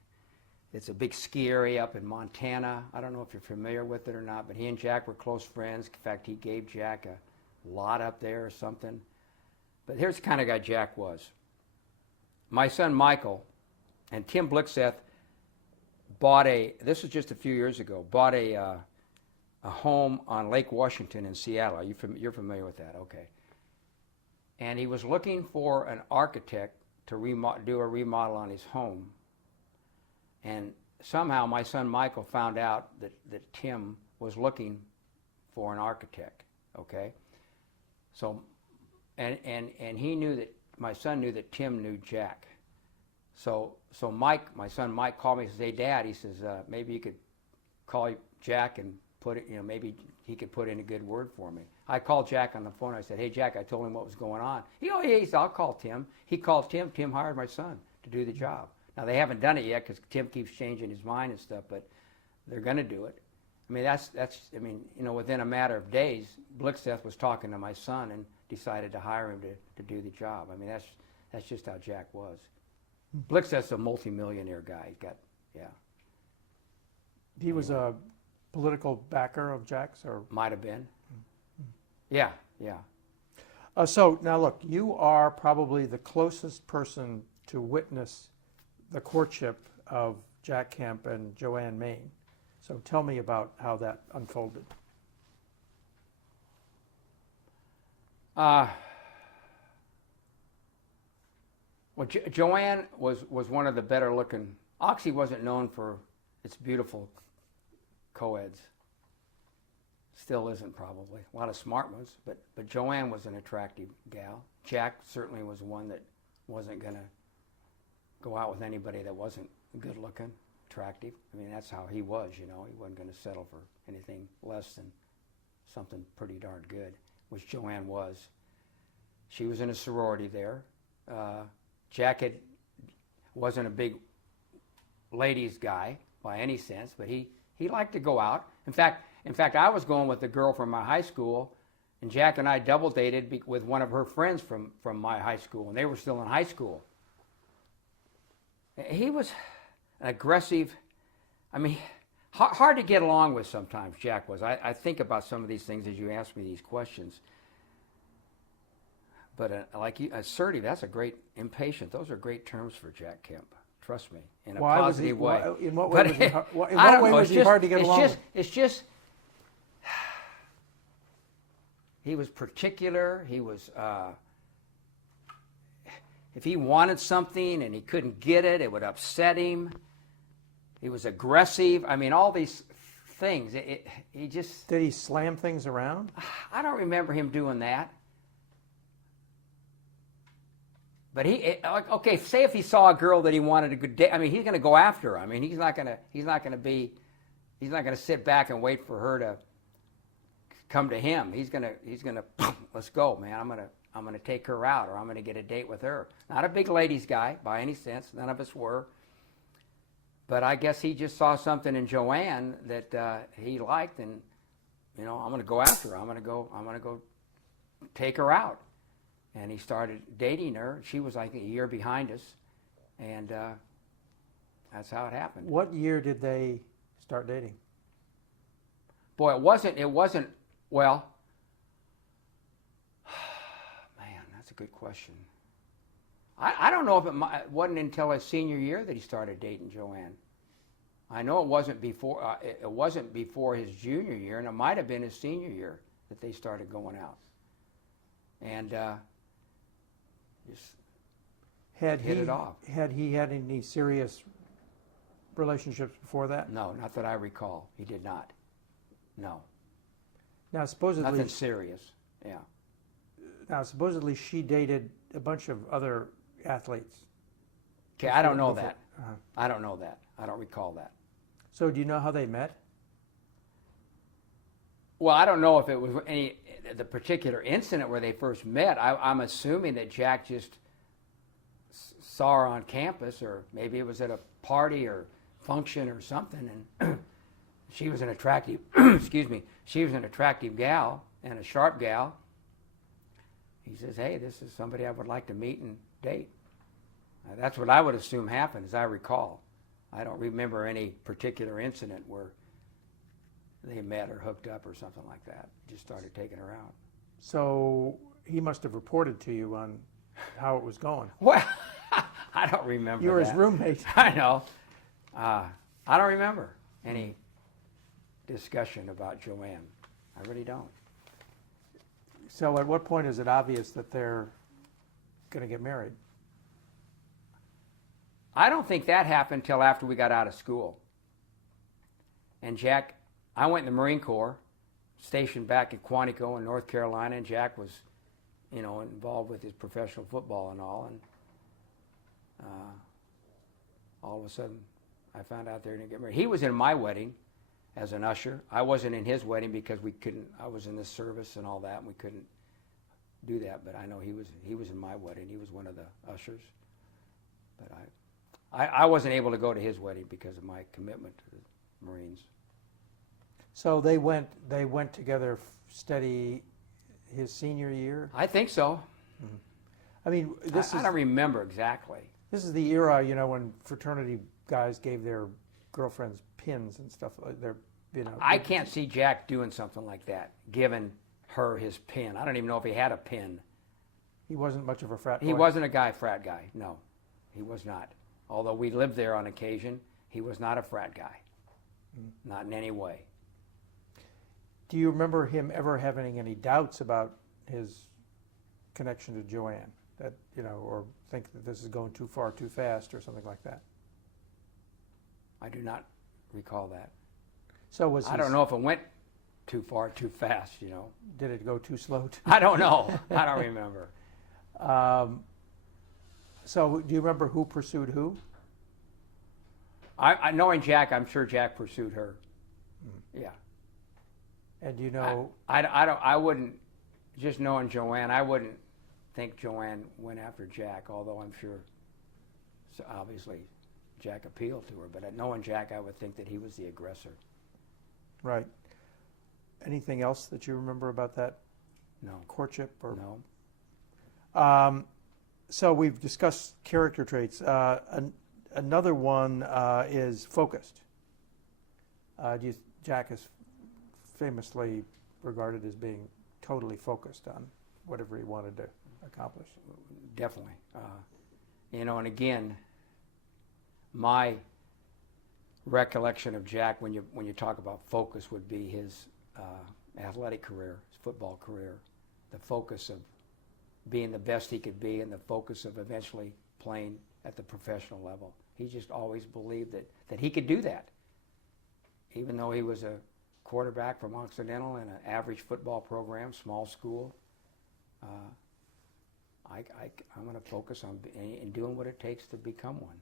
it's a big ski area up in Montana. I don't know if you're familiar with it or not, but he and Jack were close friends. In fact, he gave Jack a lot up there or something. But here's the kind of guy Jack was. My son Michael and Tim Blixseth this was just a few years ago, bought a home on Lake Washington in Seattle. You're familiar with that? Okay. And he was looking for an architect to do a remodel on his home. And somehow my son Michael found out that Tim was looking for an architect, okay? So, and he knew that, my son knew that Tim knew Jack. So Mike, my son Mike, called me and says, "Hey, Dad," he says, "maybe you could call Jack and put it, maybe he could put in a good word for me." I called Jack on the phone. I said, "Hey, Jack," I told him what was going on. He said, "I'll call Tim." He called Tim. Tim hired my son to do the job. Now, they haven't done it yet because Tim keeps changing his mind and stuff, but they're going to do it. I mean, within a matter of days, Blixseth was talking to my son and decided to hire him to do the job. I mean, that's just how Jack was. Blixseth's a multimillionaire guy. He was a political backer of Jack's, or might have been. Yeah. So now look, you are probably the closest person to witness the courtship of Jack Kemp and Joanne Main. So tell me about how that unfolded. Well, Joanne was one of the better looking. Oxy wasn't known for its beautiful co-eds. Still isn't, probably. A lot of smart ones, but Joanne was an attractive gal. Jack certainly was one that wasn't going to go out with anybody that wasn't good looking, attractive. I mean, that's how he was, He wasn't going to settle for anything less than something pretty darn good, which Joanne was. She was in a sorority there. Jack wasn't a big ladies guy by any sense, but he liked to go out. In fact, I was going with a girl from my high school, and Jack and I double dated with one of her friends from my high school, and they were still in high school. He was an aggressive, hard to get along with sometimes, Jack was. I think about some of these things as you ask me these questions. But assertive, that's a great, impatient, those are great terms for Jack Kemp. Trust me, in a positive way. In what way was he hard to get along with? It's just, he was particular. He was, if he wanted something and he couldn't get it, it would upset him. He was aggressive. I mean, all these things. He just... Did he slam things around? I don't remember him doing that. But okay, say if he saw a girl that he wanted a good date, he's going to go after her. He's not going to sit back and wait for her to come to him. He's going to let's go, man. I'm going to take her out, or I'm going to get a date with her. Not a big ladies guy by any sense. None of us were. But I guess he just saw something in Joanne that he liked, and I'm going to go after her. I'm going to go take her out. And he started dating her. She was like a year behind us, and that's how it happened. What year did they start dating? Boy, it wasn't. Well, man, that's a good question. I don't know if it wasn't until his senior year that he started dating Joanne. I know it wasn't before. It wasn't before his junior year, and it might have been his senior year that they started going out. And just hit it off. Had he had any serious relationships before that? No, not that I recall. He did not. No. Now supposedly Nothing serious. Yeah. Now supposedly she dated a bunch of other athletes. Okay, I don't know Before- that. I don't know that. I don't recall that. So do you know how they met? Well, I don't know if it was the particular incident where they first met. I'm assuming that Jack just saw her on campus, or maybe it was at a party or function or something, and she was an attractive, excuse me, she was an attractive gal and a sharp gal. He says, "Hey, this is somebody I would like to meet and date." That's what I would assume happened, as I recall. I don't remember any particular incident where they met or hooked up or something like that. Just started taking her out. So he must have reported to you on how it was going. Well, I don't remember You were that. his roommate. I know. I don't remember any discussion about Joanne. I really don't. So at what point is it obvious that they're going to get married? I don't think that happened until after we got out of school. And Jack, I went in the Marine Corps, stationed back at Quantico in North Carolina, and Jack was, involved with his professional football and all. And all of a sudden, I found out they were going to get married. He was in my wedding as an usher. I wasn't in his wedding because I was in the service and all that, and we couldn't do that. But I know he was in my wedding. He was one of the ushers. But I wasn't able to go to his wedding because of my commitment to the Marines. So they went together steady his senior year? I think so. Mm-hmm. I mean, I don't remember exactly. This is the era, when fraternity guys gave their girlfriends pins and stuff. I can't see Jack doing something like that, giving her his pin. I don't even know if he had a pin. He wasn't much of a frat boy. He wasn't a frat guy. No, he was not. Although we lived there on occasion, he was not a frat guy. Not in any way. Do you remember him ever having any doubts about his connection to Joanne? That, or think that this is going too far too fast or something like that? I do not recall that. So I don't know if it went too far too fast, Did it go too slow? I don't know. I don't remember. So do you remember who pursued who? I knowing Jack, I'm sure Jack pursued her. Yeah. And you know, I wouldn't, just knowing Joanne, I wouldn't think Joanne went after Jack, although I'm sure, so obviously, Jack appealed to her. But knowing Jack, I would think that he was the aggressor. right. Anything else that you remember about that No. courtship? Or No. So we've discussed character traits. Another one is focused. Jack is famously regarded as being totally focused on whatever he wanted to accomplish. Definitely. And again, my recollection of Jack when you talk about focus would be his athletic career, his football career, the focus of being the best he could be and the focus of eventually playing at the professional level. He just always believed that he could do that. Even though he was a quarterback from Occidental in an average football program, small school, I'm going to focus on doing what it takes to become one.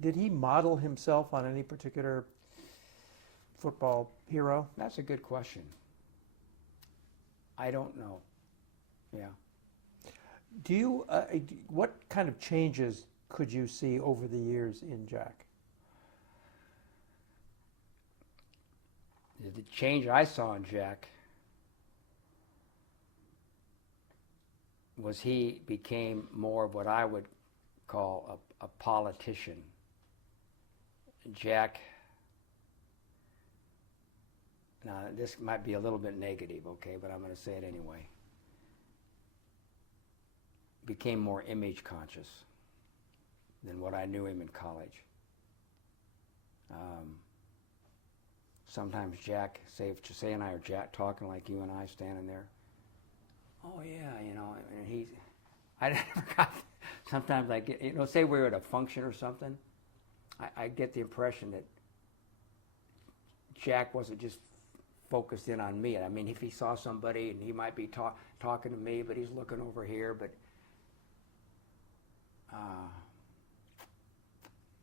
Did he model himself on any particular football hero? That's a good question. I don't know. Yeah. Do you? What kind of changes could you see over the years in Jack? The change I saw in Jack was he became more of what I would call a politician. Jack, now this might be a little bit negative, okay, but I'm going to say it anyway. Became more image conscious. than what I knew him in college. Sometimes Jack, say and I are talking like you and I standing there. Oh yeah, and I never got. Sometimes I get, say we were at a function or something. I get the impression that Jack wasn't just focused in on me. I mean, if he saw somebody and he might be talking to me, but he's looking over here, but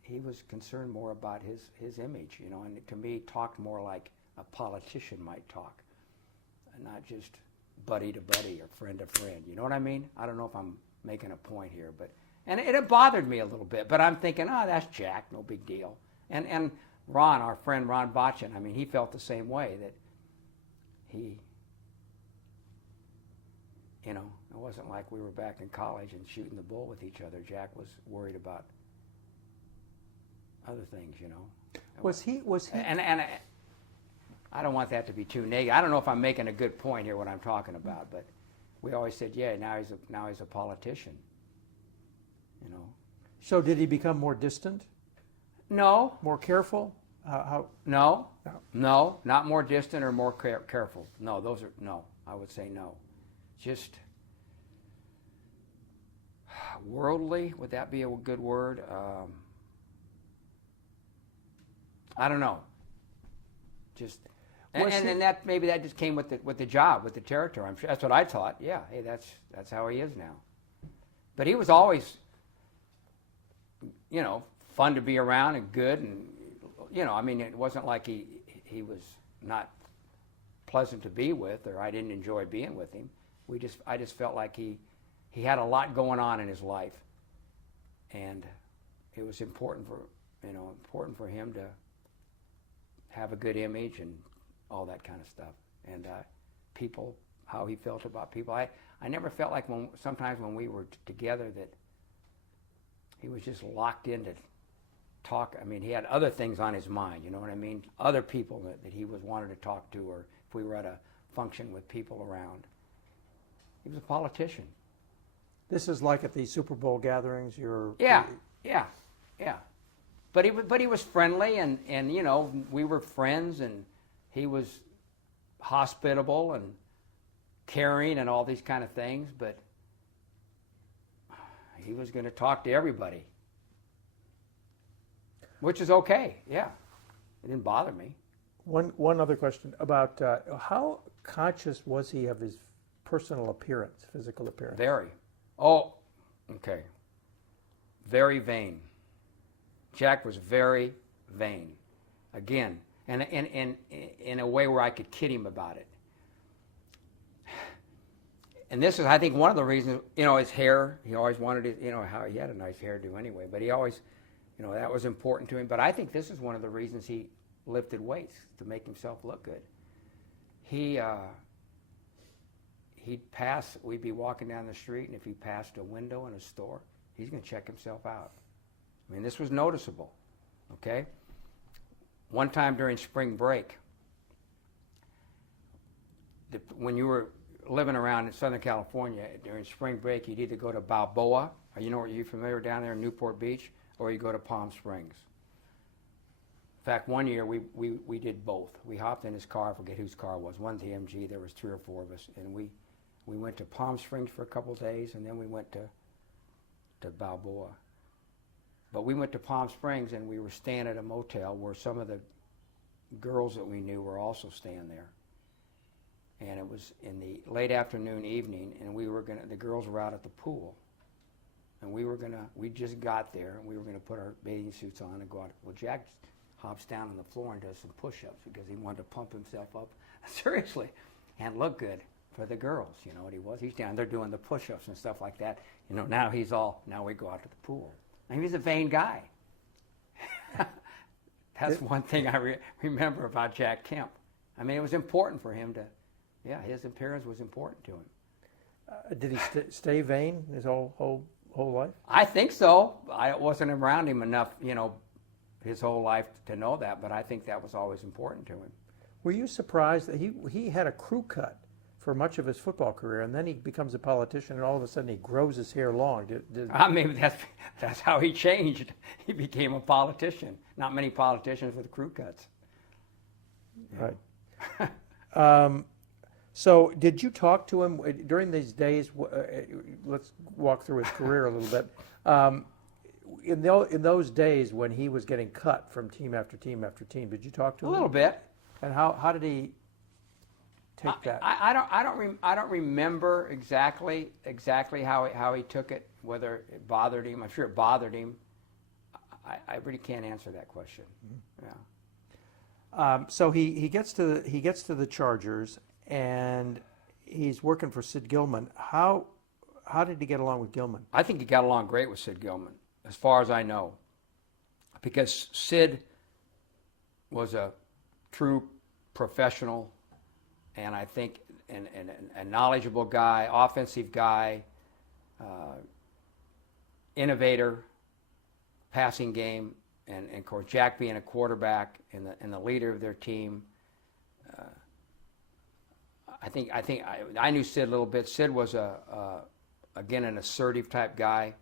he was concerned more about his image, and to me talked more like a politician might talk, and not just buddy to buddy or friend to friend. You know what I mean? I don't know if I'm making a point here, but and it bothered me a little bit, but I'm thinking, that's Jack, no big deal. And Ron, our friend Ron Botchin, I mean, he felt the same way, that he, it wasn't like we were back in college and shooting the bull with each other. Jack was worried about other things, Was he? And I don't want that to be too negative. I don't know if I'm making a good point here, what I'm talking about, but we always said, yeah, now he's a politician, So did he become more distant? No. More careful? How? No. No. Not more distant or more careful. No, no. I would say no. Just worldly, would that be a good word? I don't know. Just and that maybe that just came with the job, with the territory. I'm sure that's what I thought. Yeah, hey, that's how he is now. But he was always, fun to be around and good, and I mean, it wasn't like he was not pleasant to be with, or I didn't enjoy being with him. I just felt like he had a lot going on in his life, and it was important for him to have a good image and all that kind of stuff, and people, how he felt about people. I never felt like sometimes when we were together that he was just locked into talk. I mean, he had other things on his mind, you know what I mean? Other people that he wanted to talk to, or if we were at a function with people around. He was a politician. This is like at the Super Bowl gatherings. Yeah. But he was friendly, and we were friends, and he was hospitable and caring and all these kind of things. But he was going to talk to everybody, which is okay. Yeah, it didn't bother me. One other question about how conscious was he of his personal appearance, physical appearance? Very. Oh, okay. Very vain. Jack was very vain. Again, and in a way where I could kid him about it. And this is, I think, one of the reasons, his hair, he always wanted it, how he had a nice hairdo anyway, but he always, that was important to him. But I think this is one of the reasons he lifted weights, to make himself look good. He'd pass, we'd be walking down the street, and if he passed a window in a store, he's going to check himself out. I mean, this was noticeable, okay? One time during spring break, when you were living around in Southern California, during spring break, you'd either go to Balboa, or are you familiar down there in Newport Beach, or you go to Palm Springs. In fact, one year we did both. We hopped in his car, I forget whose car it was, one's the MG, there was 3 or 4 of us, and we went to Palm Springs for a couple of days, and then we went to Balboa. But we went to Palm Springs, and we were staying at a motel where some of the girls that we knew were also staying there. And it was in the late afternoon, evening, and the girls were out at the pool. And we just got there, and we were going to put our bathing suits on and go out. Well, Jack hops down on the floor and does some push-ups because he wanted to pump himself up, seriously, and look good for the girls. You know what he was? He's down there doing the push-ups and stuff like that. Now we go out to the pool. And he was a vain guy. That's one thing I remember about Jack Kemp. I mean, it was important for him his appearance was important to him. Did he stay vain his whole life? I think so. I wasn't around him enough, his whole life to know that, but I think that was always important to him. Were you surprised that he had a crew cut for much of his football career, and then he becomes a politician, and all of a sudden he grows his hair long. Maybe that's how he changed. He became a politician. Not many politicians with crew cuts. Right. So did you talk to him during these days? Let's walk through his career a little bit. In those days when he was getting cut from team after team after team, did you talk to him? A little bit. And how did he take that? I don't remember exactly how he took it. Whether it bothered him, I'm sure it bothered him. I really can't answer that question. Mm-hmm. Yeah. So he gets to the Chargers, and he's working for Sid Gilman. How did he get along with Gilman? I think he got along great with Sid Gilman, as far as I know, because Sid was a true professional, and I think a knowledgeable guy, offensive guy, innovator, passing game, and of course Jack being a quarterback and the leader of their team. I knew Sid a little bit. Sid was again an assertive type guy,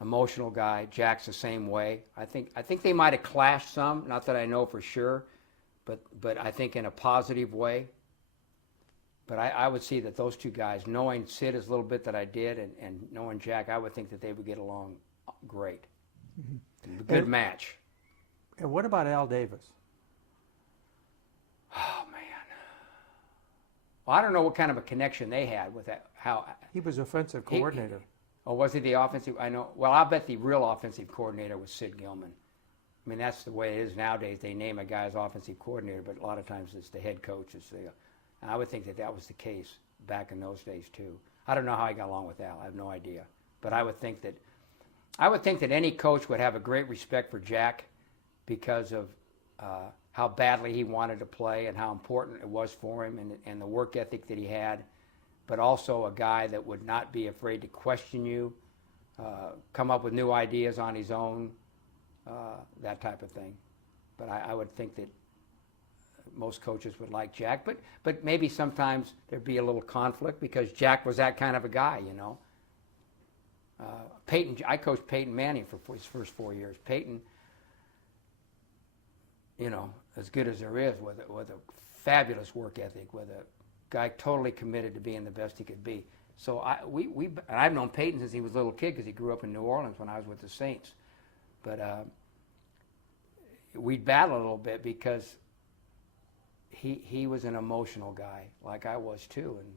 emotional guy. Jack's the same way. I think they might have clashed some. Not that I know for sure, but I think in a positive way. But I would see that those two guys, knowing Sid as a little bit that I did, and knowing Jack, I would think that they would get along great. Mm-hmm. Good match. And what about Al Davis? Oh man. Well, I don't know what kind of a connection they had with that. How he was offensive coordinator. Was he the offensive? I know. Well, I bet the real offensive coordinator was Sid Gilman. I mean, that's the way it is nowadays. They name a guy as offensive coordinator, but a lot of times it's the head coach. And I would think that was the case back in those days too. I don't know how he got along with Al. I have no idea. But I would think that any coach would have a great respect for Jack because of how badly he wanted to play and how important it was for him and the work ethic that he had, but also a guy that would not be afraid to question you, come up with new ideas on his own, that type of thing. But I would think that most coaches would like Jack, but maybe sometimes there'd be a little conflict because Jack was that kind of a guy, you know. I coached Peyton Manning for his first 4 years. Peyton, you know, as good as there is, with a fabulous work ethic, with a guy totally committed to being the best he could be. So I've known Peyton since he was a little kid because he grew up in New Orleans when I was with the Saints. But we'd battle a little bit because he was an emotional guy like I was too, and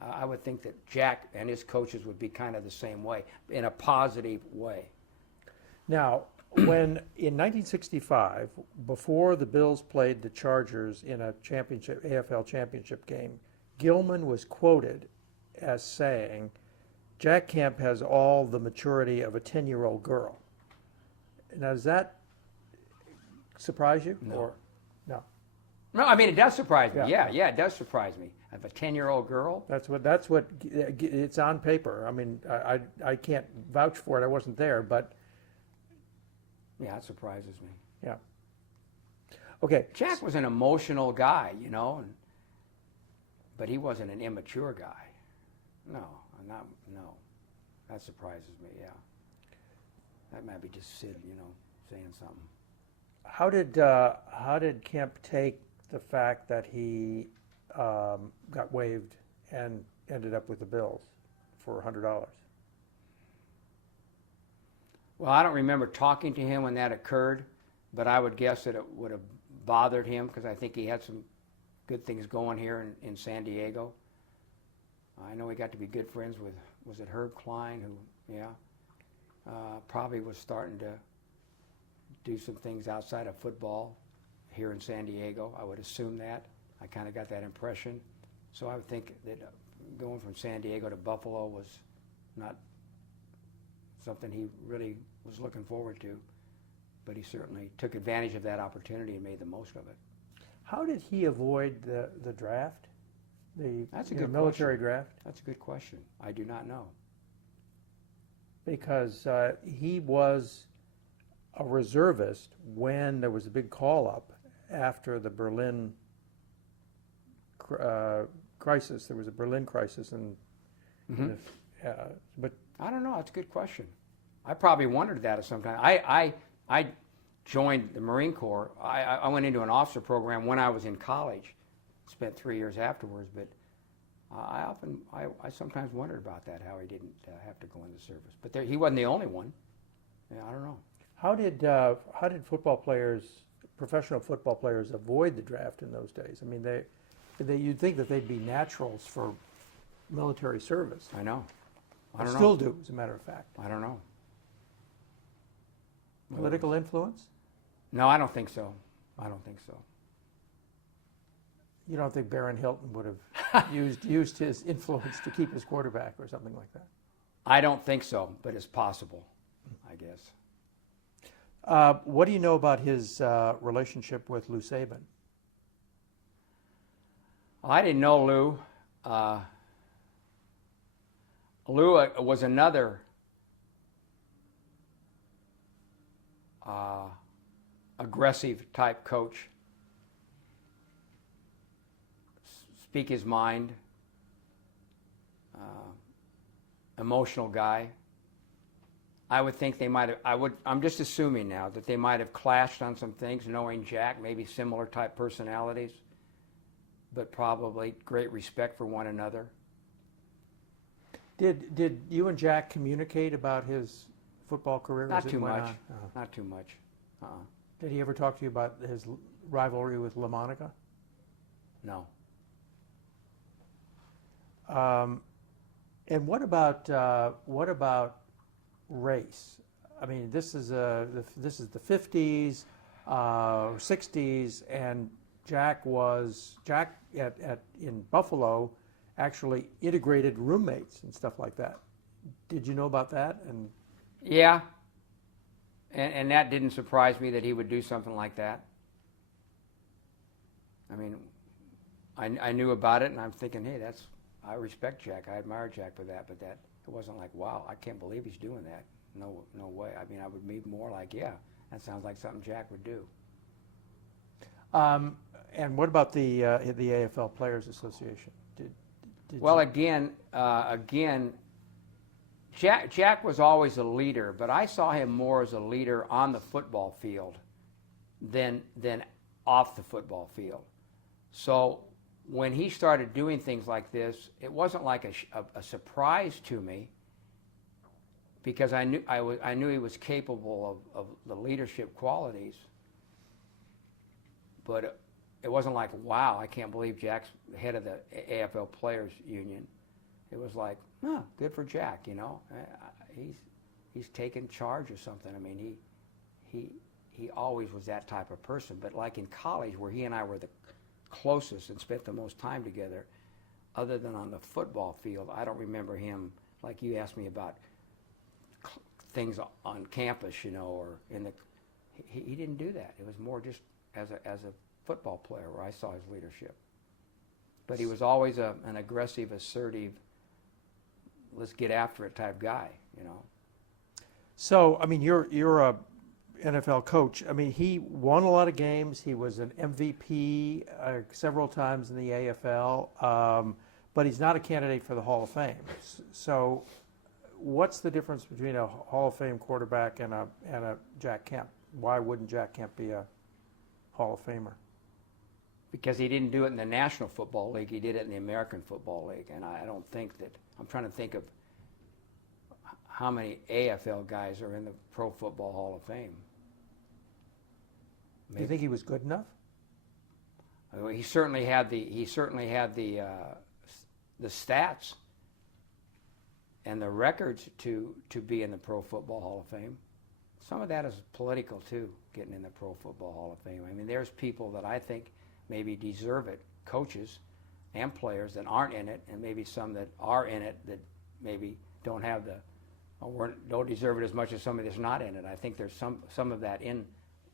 I would think that Jack and his coaches would be kind of the same way, in a positive way. Now, when in 1965, before the Bills played the Chargers in a AFL championship game, Gilman was quoted as saying, "Jack Kemp has all the maturity of a 10-year-old girl." Now, does that surprise you? No. Or no? No, I mean, it does surprise me. Yeah. Yeah, it does surprise me. I have a 10-year-old girl. That's what it's on paper. I mean, I can't vouch for it. I wasn't there, but Yeah, it surprises me. yeah. Okay. Jack was an emotional guy, you know, but he wasn't an immature guy. No. That surprises me, yeah. That might be just Sid, you know, saying something. How did Kemp take the fact that he got waived and ended up with the Bills for $100? Well, I don't remember talking to him when that occurred, but I would guess that it would have bothered him because I think he had some good things going here in San Diego. I know he got to be good friends with, was it Herb Klein, who, probably was starting to do some things outside of football here in San Diego. I would assume that. I kind of got that impression. So I would think that going from San Diego to Buffalo was not something he really was looking forward to, but he certainly took advantage of that opportunity and made the most of it. How did he avoid the draft? That's a the good military question. draft? That's a good question. I do not know. Because he was a reservist when there was a big call-up after the Berlin crisis. There was a Berlin crisis, and but I don't know. That's a good question. I probably wondered that at some time. I joined the Marine Corps. I went into an officer program when I was in college. Spent 3 years afterwards, but I sometimes wondered about that, how he didn't have to go in the service. But he wasn't the only one. Yeah, I don't know. how did professional football players, avoid the draft in those days? I mean, you'd think that they'd be naturals for military service. I know. I They don't still know. do, as a matter of fact. I don't know. Political influence? No, I don't think so. I don't think so. You don't think Barron Hilton would have used his influence to keep his quarterback or something like that? I don't think so, but it's possible, I guess. What do you know about his relationship with Lou Saban? I didn't know Lou. Lou was another aggressive type coach. Speak his mind. Emotional guy. I would think they might have. I'm just assuming now that they might have clashed on some things, knowing Jack, maybe similar type personalities, but probably great respect for one another. Did you and Jack communicate about his football career? Not too much. Uh-huh. Not too much. Did he ever talk to you about his rivalry with LaMonica? No. And what about race? I mean, this is the 50s, 60s, and Jack in Buffalo actually integrated roommates and stuff like that. Did you know about that? And Yeah. And that didn't surprise me that he would do something like that. I mean, I knew about it, and I'm thinking, hey, I respect Jack. I admire Jack for that, but it wasn't like, wow, I can't believe he's doing that. No way. I mean, I would be more like, yeah, that sounds like something Jack would do. and what about the AFL Players Association? Well, again, Jack was always a leader, but I saw him more as a leader on the football field than off the football field. So when he started doing things like this, it wasn't like a surprise to me, because I knew he was capable of the leadership qualities. But it wasn't like, wow, I can't believe Jack's the head of the AFL Players Union. It was like, good for Jack, you know. He's taken charge or something. I mean, he always was that type of person. But like in college, where he and I were the closest and spent the most time together, other than on the football field, I don't remember him, like you asked me about things on campus, you know, or in the. He didn't do that. It was more just as a football player where I saw his leadership. But he was always an aggressive, assertive, let's get after it type guy, you know. So, I mean, you're a NFL coach. I mean, he won a lot of games. He was an MVP several times in the AFL, but he's not a candidate for the Hall of Fame. So, what's the difference between a Hall of Fame quarterback and a Jack Kemp? Why wouldn't Jack Kemp be a Hall of Famer? Because he didn't do it in the National Football League, he did it in the American Football League, and I don't think that. I'm trying to think of how many AFL guys are in the Pro Football Hall of Fame. Do you think he was good enough? Well, he certainly had the stats and the records to be in the Pro Football Hall of Fame. Some of that is political too, getting in the Pro Football Hall of Fame. I mean, there's people that I think maybe deserve it, coaches and players that aren't in it, and maybe some that are in it that maybe don't have don't deserve it as much as somebody that's not in it. I think there's some of that in,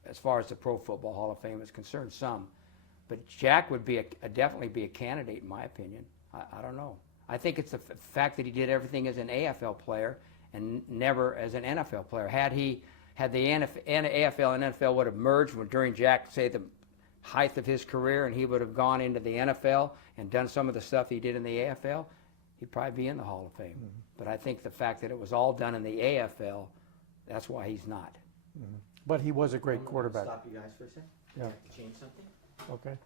as far as the Pro Football Hall of Fame is concerned, some. But Jack would be definitely be a candidate, in my opinion. I don't know. I think it's the fact that he did everything as an AFL player and never as an NFL player. Had the AFL and NFL would have merged during Jack, say, the height of his career and he would have gone into the NFL and done some of the stuff he did in the AFL, he'd probably be in the Hall of Fame. Mm-hmm. But I think the fact that it was all done in the AFL, that's why he's not. But he was a great I'm gonna quarterback. Stop you guys for a second. Yeah. I have to change something. Okay.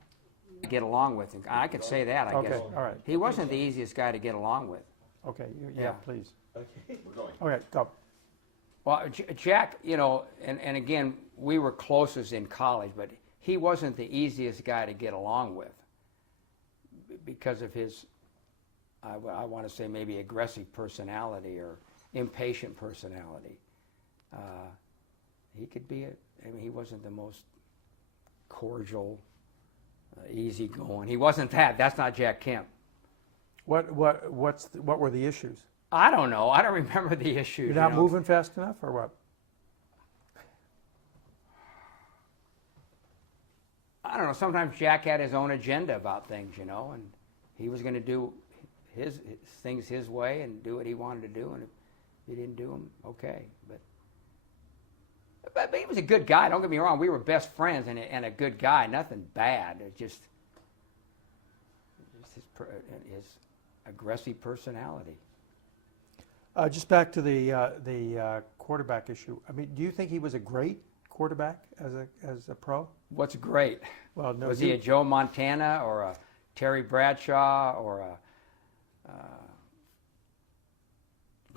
Get along with him. I could say that, I Okay. guess. All right. He wasn't the easiest guy to get along with. Okay. Yeah. Yeah. Please. Okay. We're going. Okay. Go. Well, Jack, you know, and again, we were closest in college, but he wasn't the easiest guy to get along with because of his, I want to say maybe aggressive personality or impatient personality. He could be, he wasn't the most cordial, easygoing. He wasn't that. That's not Jack Kemp. What were the issues? I don't know. I don't remember the issues. You're not you know. moving fast enough, or what? I don't know. Sometimes Jack had his own agenda about things, you know, and he was going to do his things his way and do what he wanted to do, and if he didn't do them, okay. But he was a good guy. Don't get me wrong. We were best friends and a good guy. Nothing bad. It's just his aggressive personality. Just back to the quarterback issue. I mean, do you think he was a great quarterback as a pro? What's great? Well, no. Was he a Joe Montana or a Terry Bradshaw or a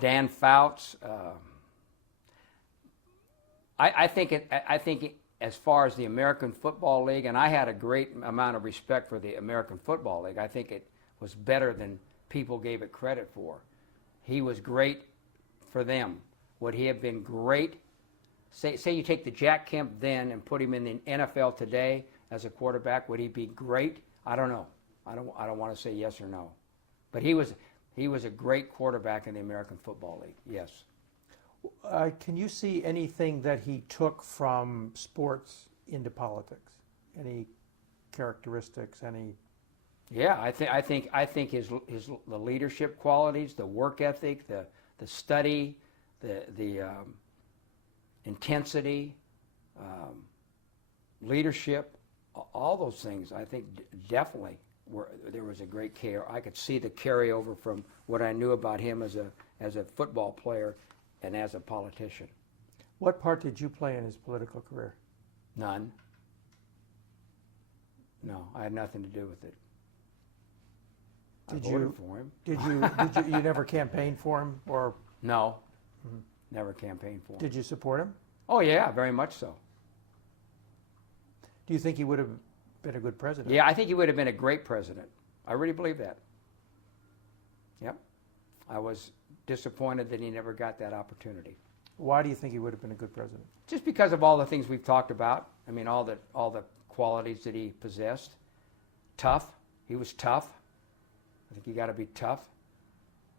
Dan Fouts? I think as far as the American Football League, and I had a great amount of respect for the American Football League. I think it was better than people gave it credit for. He was great for them. Would he have been great? Say you take the Jack Kemp then and put him in the NFL today as a quarterback, would he be great? I don't know. I don't want to say yes or no. But he was a great quarterback in the American Football League. Yes. Can you see anything that he took from sports into politics? Any characteristics? Any? Yeah, I think his the leadership qualities, the work ethic, the study, the intensity, leadership, all those things. I think definitely there was a great care. I could see the carryover from what I knew about him as a football player and as a politician. What part did you play in his political career? None. No, I had nothing to do with it. I voted for him. Did you never campaigned for him, or No, never campaigned for him. did you support him? Oh yeah, very much so. Do you think he would have been a good president? Yeah, I think he would have been a great president. I really believe that. Yep. I was disappointed that he never got that opportunity. Why do you think he would have been a good president? Just because of all the things we've talked about. I mean, all the qualities that he possessed. Tough. He was tough. I think you got to be tough.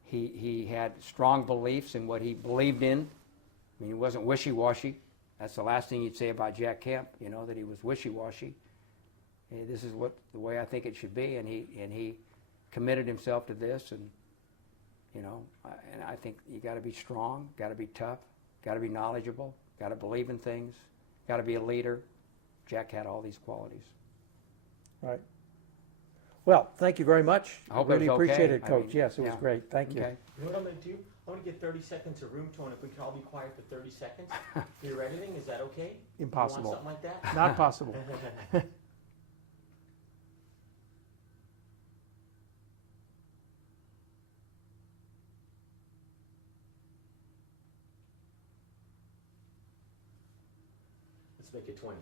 He had strong beliefs in what he believed in. I mean, he wasn't wishy-washy. That's the last thing you'd say about Jack Kemp, you know, that he was wishy-washy. Hey, this is the way I think it should be, and he committed himself to this, and you know, and I think you got to be strong, got to be tough, got to be knowledgeable, got to believe in things, got to be a leader. Jack had all these qualities. Right. Well, thank you very much. I hope it really was okay. appreciate it, I Coach. mean, Yes, it was yeah. great. Thank you. Okay. You know what I'm going to do? I'm going to get 30 seconds of room tone. If we can all be quiet for 30 seconds for your editing, is that okay? Impossible. You want something like that? Not possible. Let's make it 20.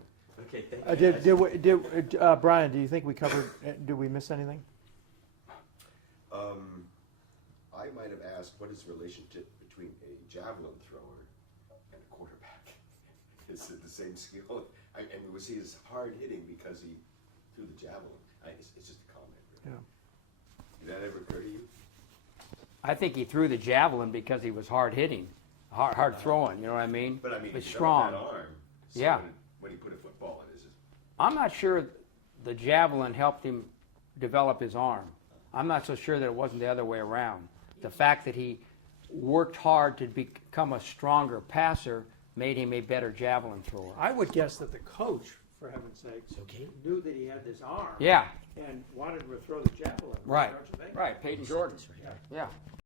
Okay, thank you. Brian, do you think we covered? Did we miss anything? I might have asked, what is the relationship between a javelin thrower and a quarterback? Is it the same skill? And was he as hard hitting because he threw the javelin? It's just a comment. Really. Yeah. Did that ever occur to you? I think he threw the javelin because he was hard hitting, hard throwing. You know what I mean? But I mean, he was he strong. developed that arm. So Yeah. When he put a football in his. I'm not sure the javelin helped him develop his arm. I'm not so sure that it wasn't the other way around. The fact that he worked hard to become a stronger passer made him a better javelin thrower. I would guess that the coach for heaven's sakes, Okay. knew that he had this arm Yeah, and wanted him to throw the javelin. right, Don't you think? right. Peyton Jordan. This right here. Yeah.